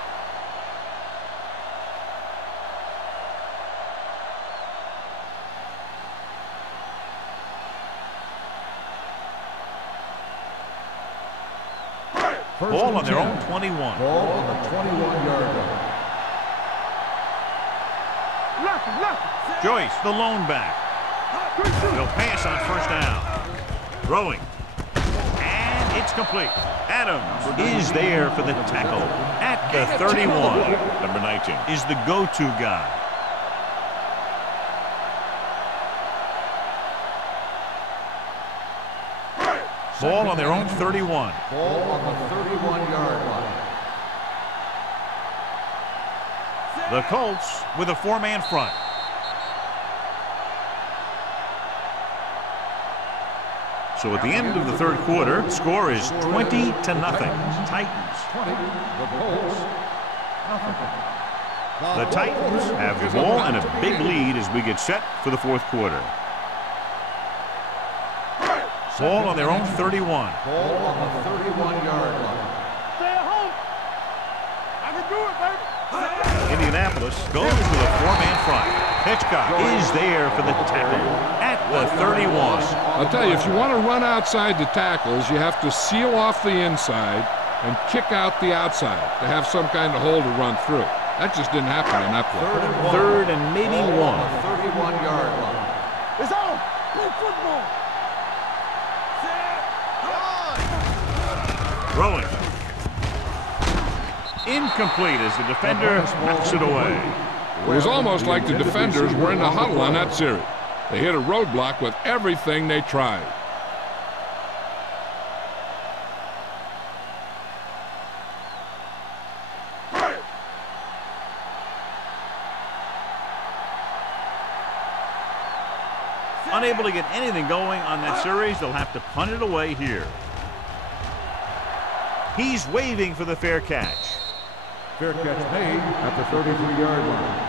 Ball on their own 21. Ball on the 21-yard line. Left. Joyce, the lone back. They'll pass on 1st down. Throwing. And it's complete. Adams is there for the tackle at the 31. Number 19 is the go-to guy. Ball on their own 31. Ball on the 31-yard line. The Colts with a 4-man front. So at the end of the 3rd quarter, the score is 20-0. Titans. 20. The Colts. Nothing. The Titans have the ball and a big lead as we get set for the 4th quarter. Ball on their own 31. Ball on the 31-yard line. Stay at home. I can do it, baby. Indianapolis goes with a 4-man front. Hitchcock is there for the tackle at the 31. I'll tell you, if you want to run outside the tackles, you have to seal off the inside and kick out the outside to have some kind of hole to run through. That just didn't happen in that play. 3rd and maybe 1. On the 31-yard line. It's on. Play football. Throwing. Incomplete as the defender knocks it away. It was almost like the defenders were in the huddle on that series. They hit a roadblock with everything they tried. Unable to get anything going on that series, they'll have to punt it away here. He's waving for the fair catch. Fair catch made at the 33-yard line.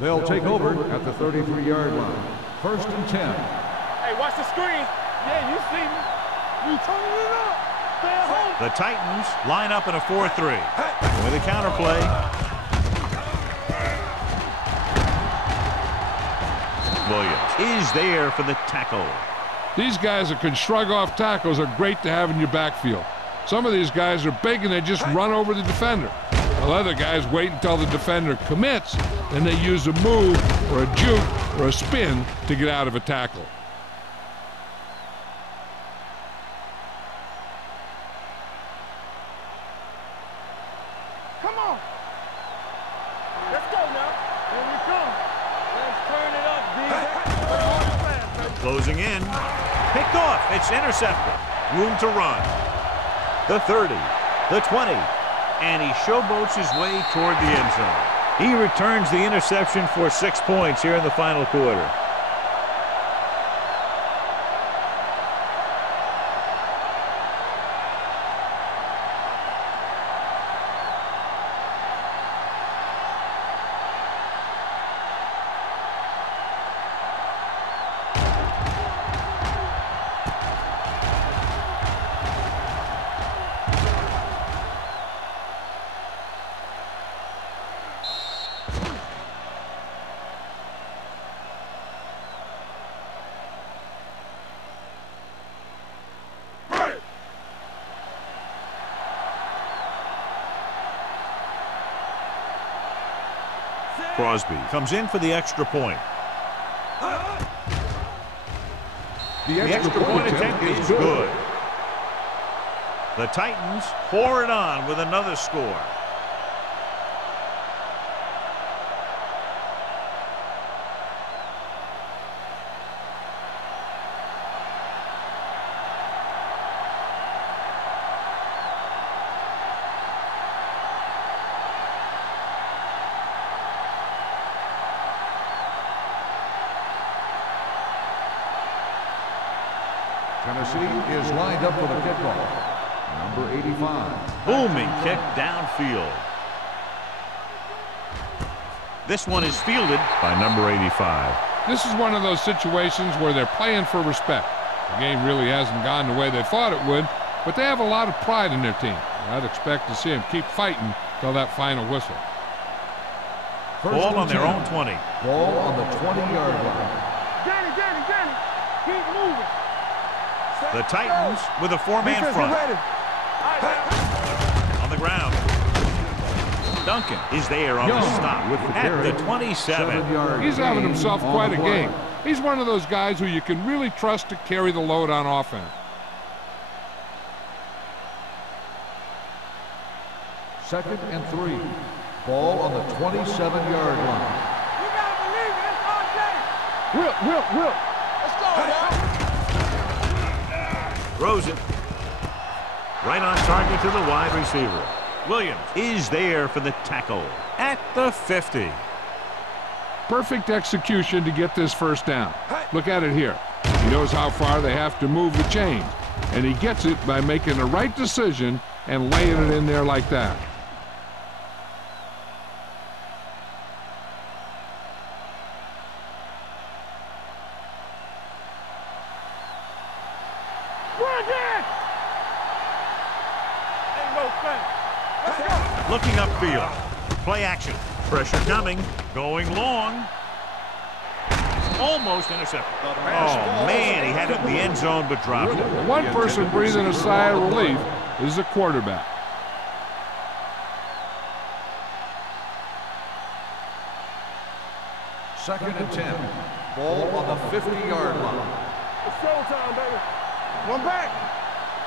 They'll take over at the 33-yard line. 1st and 10. Hey, watch the screen. Yeah, you see me. You turning it up. Stay at home. The Titans line up in a 4-3. With a counterplay. Williams is there for the tackle. These guys that can shrug off tackles are great to have in your backfield. Some of these guys are big and they just run over the defender. While other guys wait until the defender commits, and they use a move or a juke or a spin to get out of a tackle. Come on. Let's go now. Here we come. Let's turn it up, D. Closing in. Picked off. It's intercepted. Room to run. The 30. The 20. And he showboats his way toward the end zone. He returns the interception for 6 points here in the final quarter. Crosby comes in for the extra point. The extra point attempt is good. The Titans pour it on with another score. Tennessee is lined up for the kickoff. Number 85. Booming kick downfield. This one is fielded by number 85. This is one of those situations where they're playing for respect. The game really hasn't gone the way they thought it would, but they have a lot of pride in their team. I'd expect to see them keep fighting till that final whistle. Ball on their own 20. Ball on the 20-yard line. Danny, keep moving. The Titans with a four-man front. On the ground. Duncan is there on the stop at the 27. He's having himself quite a game. He's one of those guys who you can really trust to carry the load on offense. Second and 3. Ball on the 27-yard line. You gotta believe it. It's all day. Will. Let's go now. Throws it. Right on target to the wide receiver. Williams is there for the tackle at the 50. Perfect execution to get this first down. Look at it here. He knows how far they have to move the chain, and he gets it by making the right decision and laying it in there like that. Looking upfield. Play action. Pressure coming. Going long. Almost intercepted. Oh, man, he had it in the end zone but dropped it. One person breathing a sigh of relief is the quarterback. Second and 10. Ball on the 50-yard line. It's showtime, baby. One back.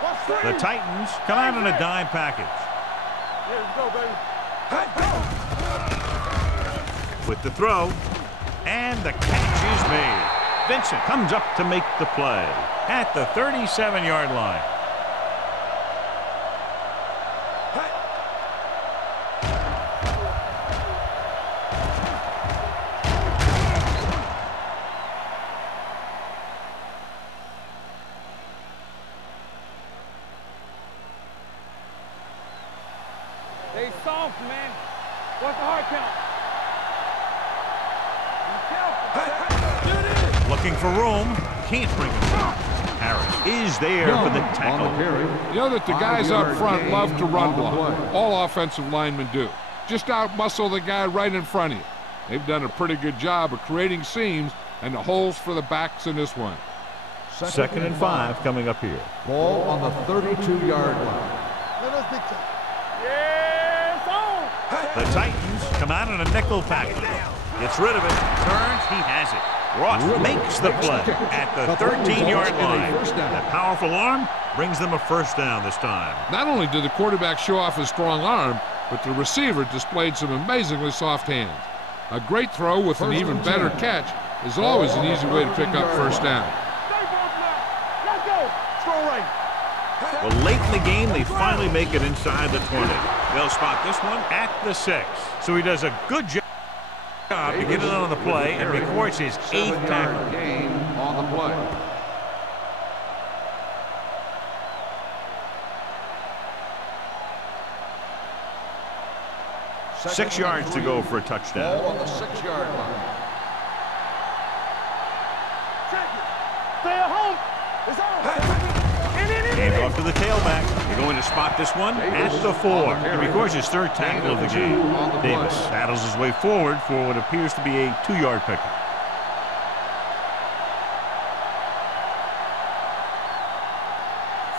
One The Titans come out in a dime package. Here we go, baby. With the throw, and the catch is made. Vincent comes up to make the play at the 37-yard line. They soft, man. What's the hard count? Looking for room. Can't bring him down. Harris is there for the tackle. You know that the guys up front love to run block. All offensive linemen do. Just out-muscle the guy right in front of you. They've done a pretty good job of creating seams and the holes for the backs in this one. Second and 5 coming up here. Ball on the 32-yard line. Let us dictate. Yeah, it's on. The Titans come out in a nickel package. Gets rid of it. Turns. He has it. Ross makes the play at the 13-yard line. That powerful arm brings them a first down this time. Not only did the quarterback show off his strong arm, but the receiver displayed some amazingly soft hands. A great throw with an even better catch is always an easy way to pick up first down. Let's go. Strong right. Well, late in the game, they finally make it inside the 20. They'll spot this one at the 6. So he does a good job to get it on the play and records his 8th tackle. Gain on the play. Six yards to go for a touchdown. Ball on the 6-yard line. Stay at home. It's on. Hand off to the tailback. They're going to spot this one at the 4. He records his 3rd tackle of the game. Davis battles his way forward for what appears to be a 2-yard pickup.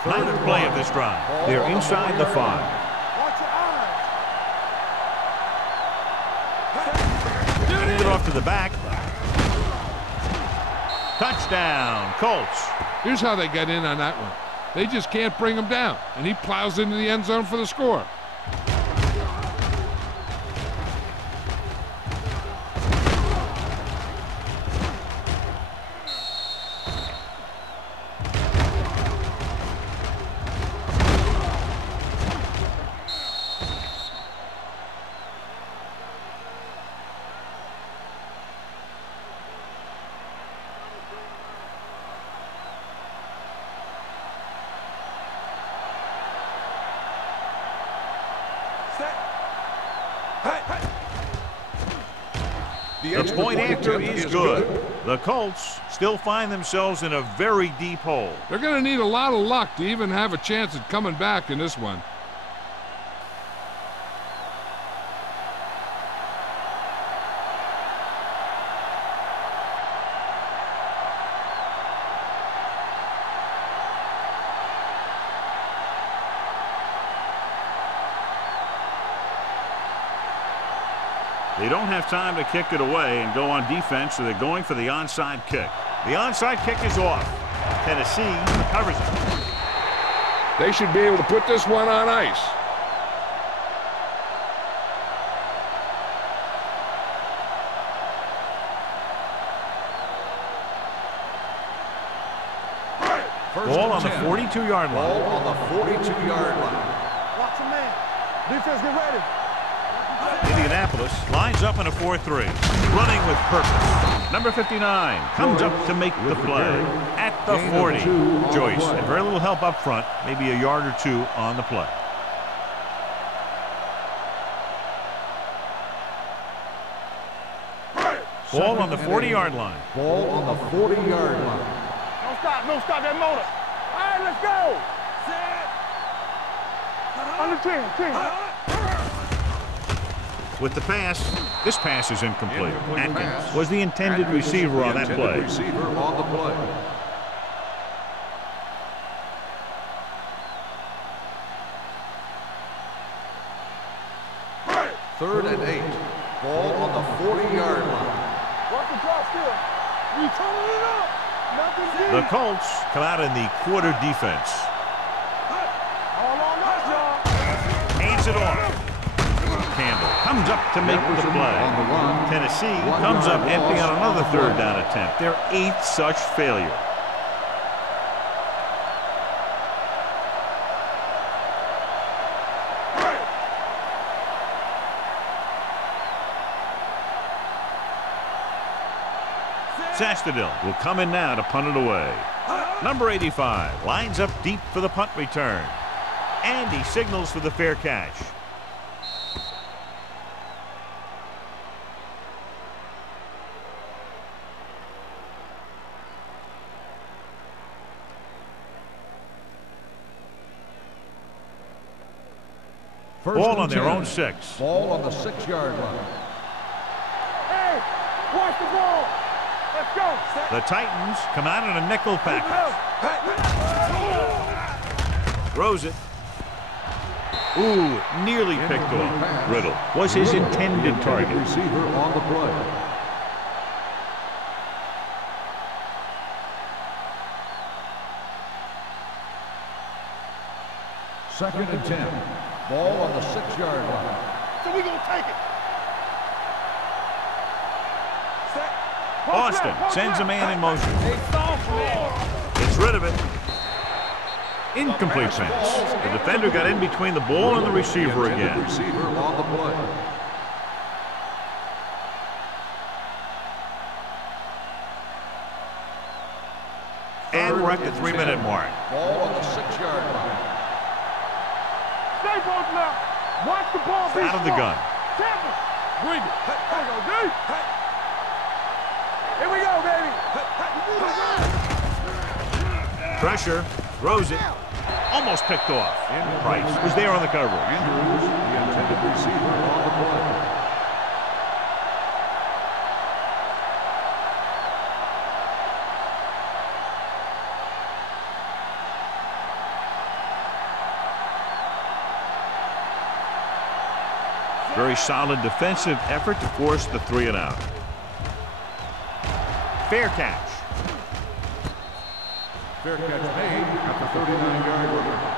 Ninth play of this drive. They're inside the 5. Watch your eyes. Hand it off to the back. Touchdown, Colts. Here's how they get in on that one. They just can't bring him down, and he plows into the end zone for the score. The point after is good. The Colts still find themselves in a very deep hole. They're going to need a lot of luck to even have a chance at coming back in this one. They don't have time to kick it away and go on defense, so they're going for the onside kick. The onside kick is off. Tennessee recovers it. They should be able to put this one on ice. Ball on the 42-yard line. Ball on the 42-yard line. Watch him, man. Defense, get ready. Indianapolis lines up in a 4-3, running with purpose. Number 59 comes up to make the play at the 40. Joyce had very little help up front, maybe a yard or two on the play. Ball on the 40-yard line. Ball on the 40-yard line. Don't stop that motor. All right, let's go. Under 10. With the pass, this pass is incomplete. Atkins was the intended receiver on that play. Receiver on the play. Third and 8. Ball on the 40-yard line. Watch the drop still. We turning it up. Nothing deep. The Colts come out in the quarter defense. All on us, y'all. Hands it off. Campbell comes up to make the play. Tennessee comes up empty on another third down attempt. Their 8th such failure. Sastadil will come in now to punt it away. Number 85 lines up deep for the punt return. And he signals for the fair catch. Ball on their own 6. Ball on the 6-yard line. Hey, watch the ball. Let's go. The Titans come out in a nickel package. Throws it. Ooh, nearly picked off. Riddle was his intended target. Receiver on the play. Second and 10. Ball on the 6-yard line. So we gonna take it. Austin sends a man in motion. Gets rid of it. Incomplete pass. The defender got in between the ball and the receiver again. Receiver on the play. And we're at the 3-minute mark. Ball on the 6-yard line. Stay both left. Watch the ball. Out of the gun. Bring it. There we go, dude. Here we go, baby. Pressure. Throws it. Almost picked off. Price was there on the coverage. Andrews, the intended receiver on the play. Very very solid defensive effort to force the 3 and out. Fair catch. Fair catch made at the 39-yard line.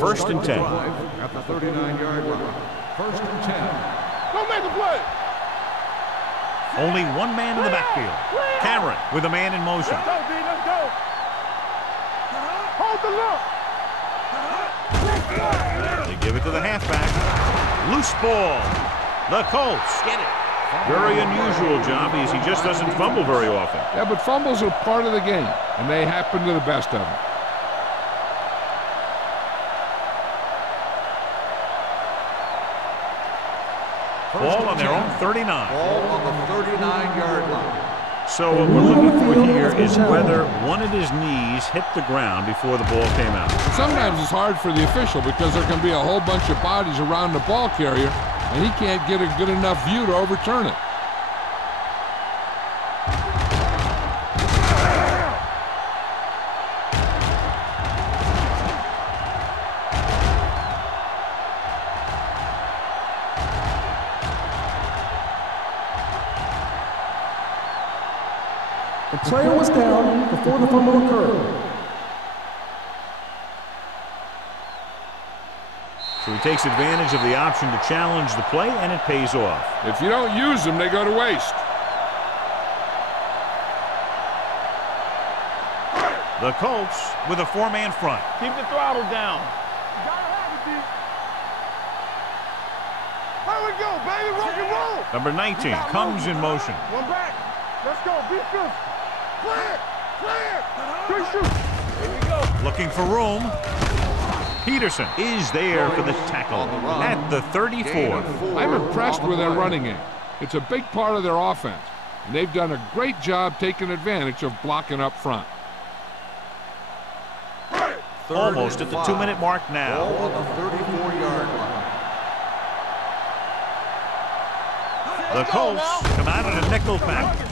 First and 10. At the 39-yard line. First and 10. Don't make a play. Only one man in the backfield. Cameron with a man in motion. Let's go, D. Let's go. Hold the look. They give it to the halfback. Loose ball. The Colts get it. Very unusual job as he just doesn't fumble very often. Yeah, but fumbles are part of the game, and they happen to the best of them. Ball on their own 39. Ball on the 39-yard line. So what we're looking for here is whether one of his knees hit the ground before the ball came out. Sometimes it's hard for the official because there can be a whole bunch of bodies around the ball carrier, and he can't get a good enough view to overturn it. The player was down before the fumble occurred. So he takes advantage of the option to challenge the play, and it pays off. If you don't use them, they go to waste. The Colts with a 4-man front. Keep the throttle down. You gotta have it, D. Here we go, baby. Rock and roll. Number 19 comes in motion. One back. Let's go. Defense. Clear. Clear. Good shoot. Here we go. Looking for room. Peterson is there for the tackle at the 34. I'm impressed with their running game. It's a big part of their offense, and they've done a great job taking advantage of blocking up front. Almost at the 2-minute mark now. Ball on the 34-yard line. The Colts come out in a nickel package.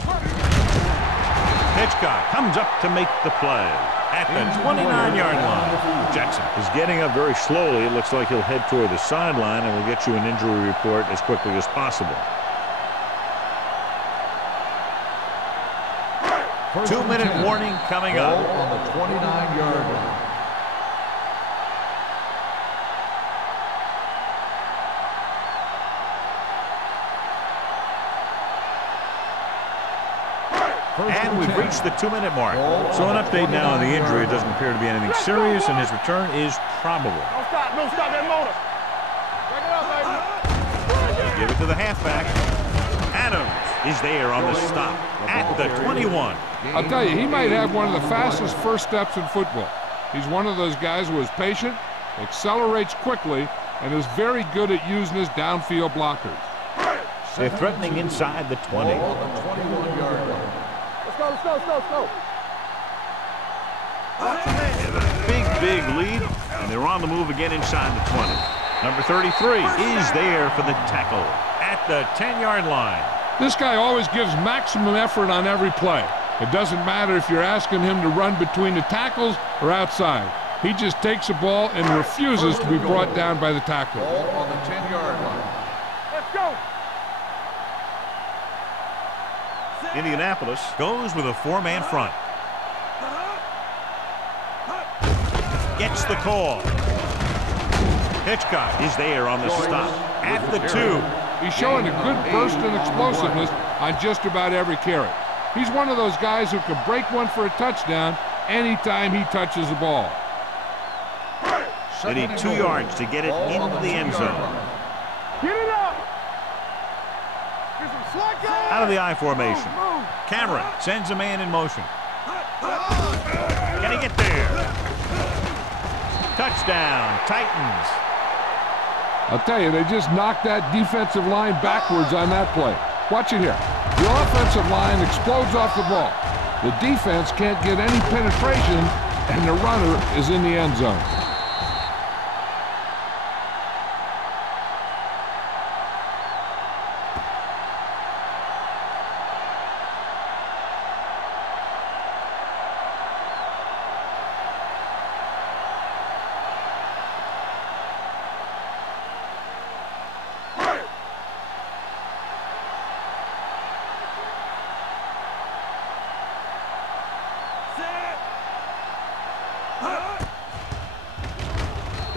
Hitchcock comes up to make the play at the 29-yard line. Jackson is getting up very slowly. It looks like he'll head toward the sideline, and we'll get you an injury report as quickly as possible. 2-minute warning coming up. Ball on the 29-yard line. And we've reached the 2-minute mark. So an update now on the injury. It doesn't appear to be anything serious, and his return is probable. Don't stop. Don't stop that motor. Back it up, baby. Give it to the halfback. Adams is there on the stop at the 21. I'll tell you, he might have one of the fastest first steps in football. He's one of those guys who is patient, accelerates quickly, and is very good at using his downfield blockers. They're threatening inside the 20. Ball on the 21-yard line. Let's go. Let's go. Let's go. Let's go. They have a big lead, and they're on the move again inside the 20. Number 33 is there for the tackle at the 10-yard line. This guy always gives maximum effort on every play. It doesn't matter if you're asking him to run between the tackles or outside. He just takes the ball and refuses to be brought down by the tackle. Ball on the 10-yard line. Let's go. Indianapolis goes with a 4-man front. Gets the call. Hitchcock is there on the stop at the 2. He's showing a good burst and explosiveness on just about every carry. He's one of those guys who can break one for a touchdown anytime he touches the ball. They need 2 yards to get it into the end zone. Get it up. Get some slack out. Out of the I formation. Cameron sends a man in motion. Can he get there? Touchdown, Titans. I'll tell you, they just knocked that defensive line backwards on that play. Watch it here. The offensive line explodes off the ball. The defense can't get any penetration, and the runner is in the end zone.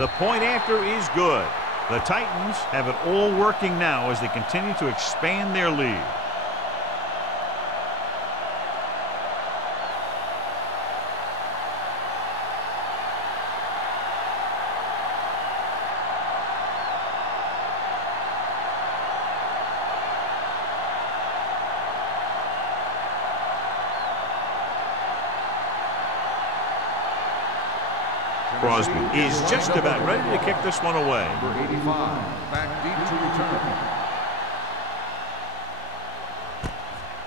The point after is good. The Titans have it all working now as they continue to expand their lead. Crosby is just about ready to kick this one away. Number 85, back deep to return.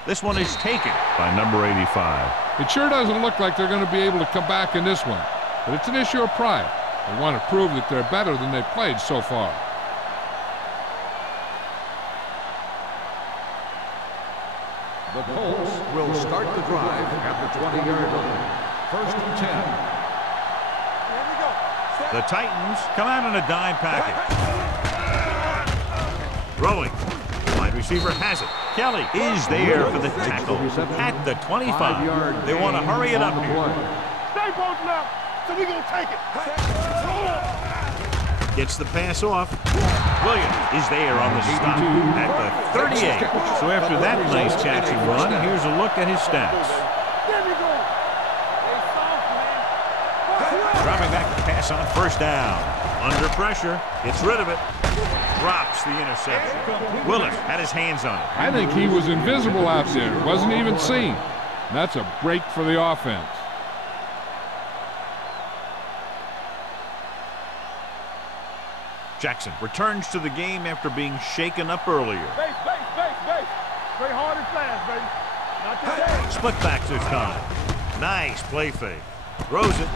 This one is taken by number 85. It sure doesn't look like they're going to be able to come back in this one, but it's an issue of pride. They want to prove that they're better than they've played so far. The Colts will start the drive at the 20-yard line. First and 10. The Titans come out in a dime package. Throwing. Wide receiver has it. Kelly is there for the tackle at the 25. They want to hurry it up here. Stay bolting up, so we're going to take it. Gets the pass off. Williams is there on the stop at the 38. So after that nice catching run, here's a look at his stats. There we go. Dropping back to pass on first down. Under pressure, gets rid of it. Drops the interception. Willis had his hands on it. I think he was invisible out there. Wasn't even seen. And that's a break for the offense. Jackson returns to the game after being shaken up earlier. Base. Play hard and fast, baby. Not today. Split back this time. Nice play fake. Throws it.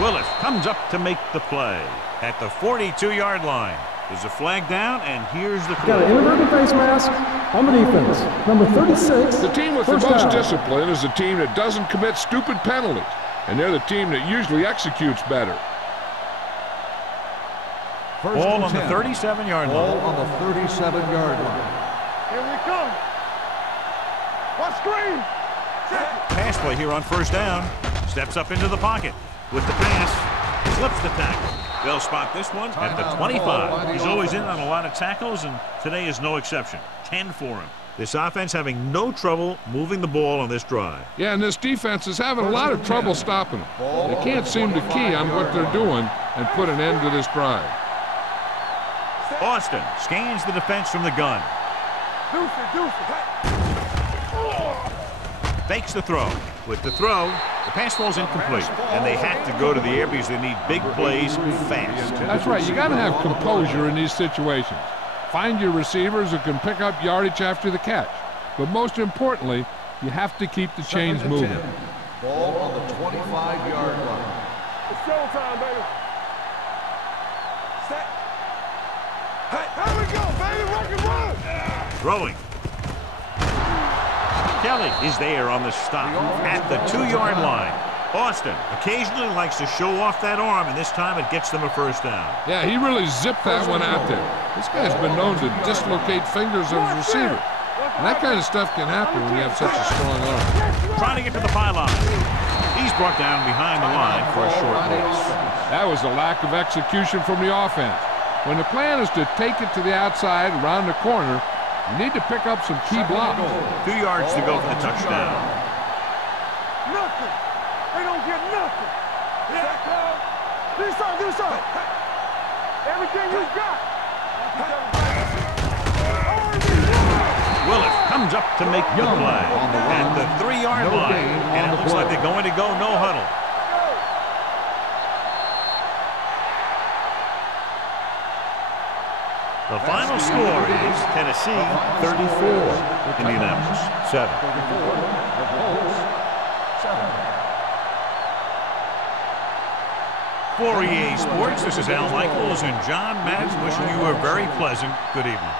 Willis comes up to make the play at the 42-yard line. There's a flag down, and here's the Got an inadvertent face mask on the defense. Number 36. The team with the most discipline is the team that doesn't commit stupid penalties, and they're the team that usually executes better. Ball on the 37-yard line. Ball on the 37-yard line. Here we come. What screen? Pass play here on first down. Steps up into the pocket with the pass. Slips the tackle. They'll spot this one at the 25. He's always in on a lot of tackles, and today is no exception. 10 for him. This offense having no trouble moving the ball on this drive. Yeah, and this defense is having a lot of trouble stopping them. They can't seem to key on what they're doing and put an end to this drive. Austin scans the defense from the gun. Deuce it. Fakes the throw. With the throw, the pass falls incomplete, and they have to go to the air because they need big plays fast. That's right. You got to have composure in these situations. Find your receivers who can pick up yardage after the catch. But most importantly, you have to keep the chains moving. Ball on the 25-yard line. It's showtime, baby. Set. Hey, here we go, baby. Rock and roll. Throwing. Kelly is there on the stop at the 2-yard line. Austin occasionally likes to show off that arm, and this time it gets them a first down. Yeah, he really zipped that one out there. This guy's been known to dislocate fingers of his receiver. And that kind of stuff can happen when you have such a strong arm. Trying to get to the pylon. He's brought down behind the line for a short loss. That was a lack of execution from the offense. When the plan is to take it to the outside, around the corner, you need to pick up some key blocks. 2 yards to go for the touchdown. Nothing. They don't get nothing. Do something. Everything you got. Willis comes up to make the play at the 3-yard line, and it looks like they're going to go no huddle. The final score is Tennessee 34, Indianapolis 7. For EA Sports, this is Al Michaels and John Madden wishing you a very pleasant good evening.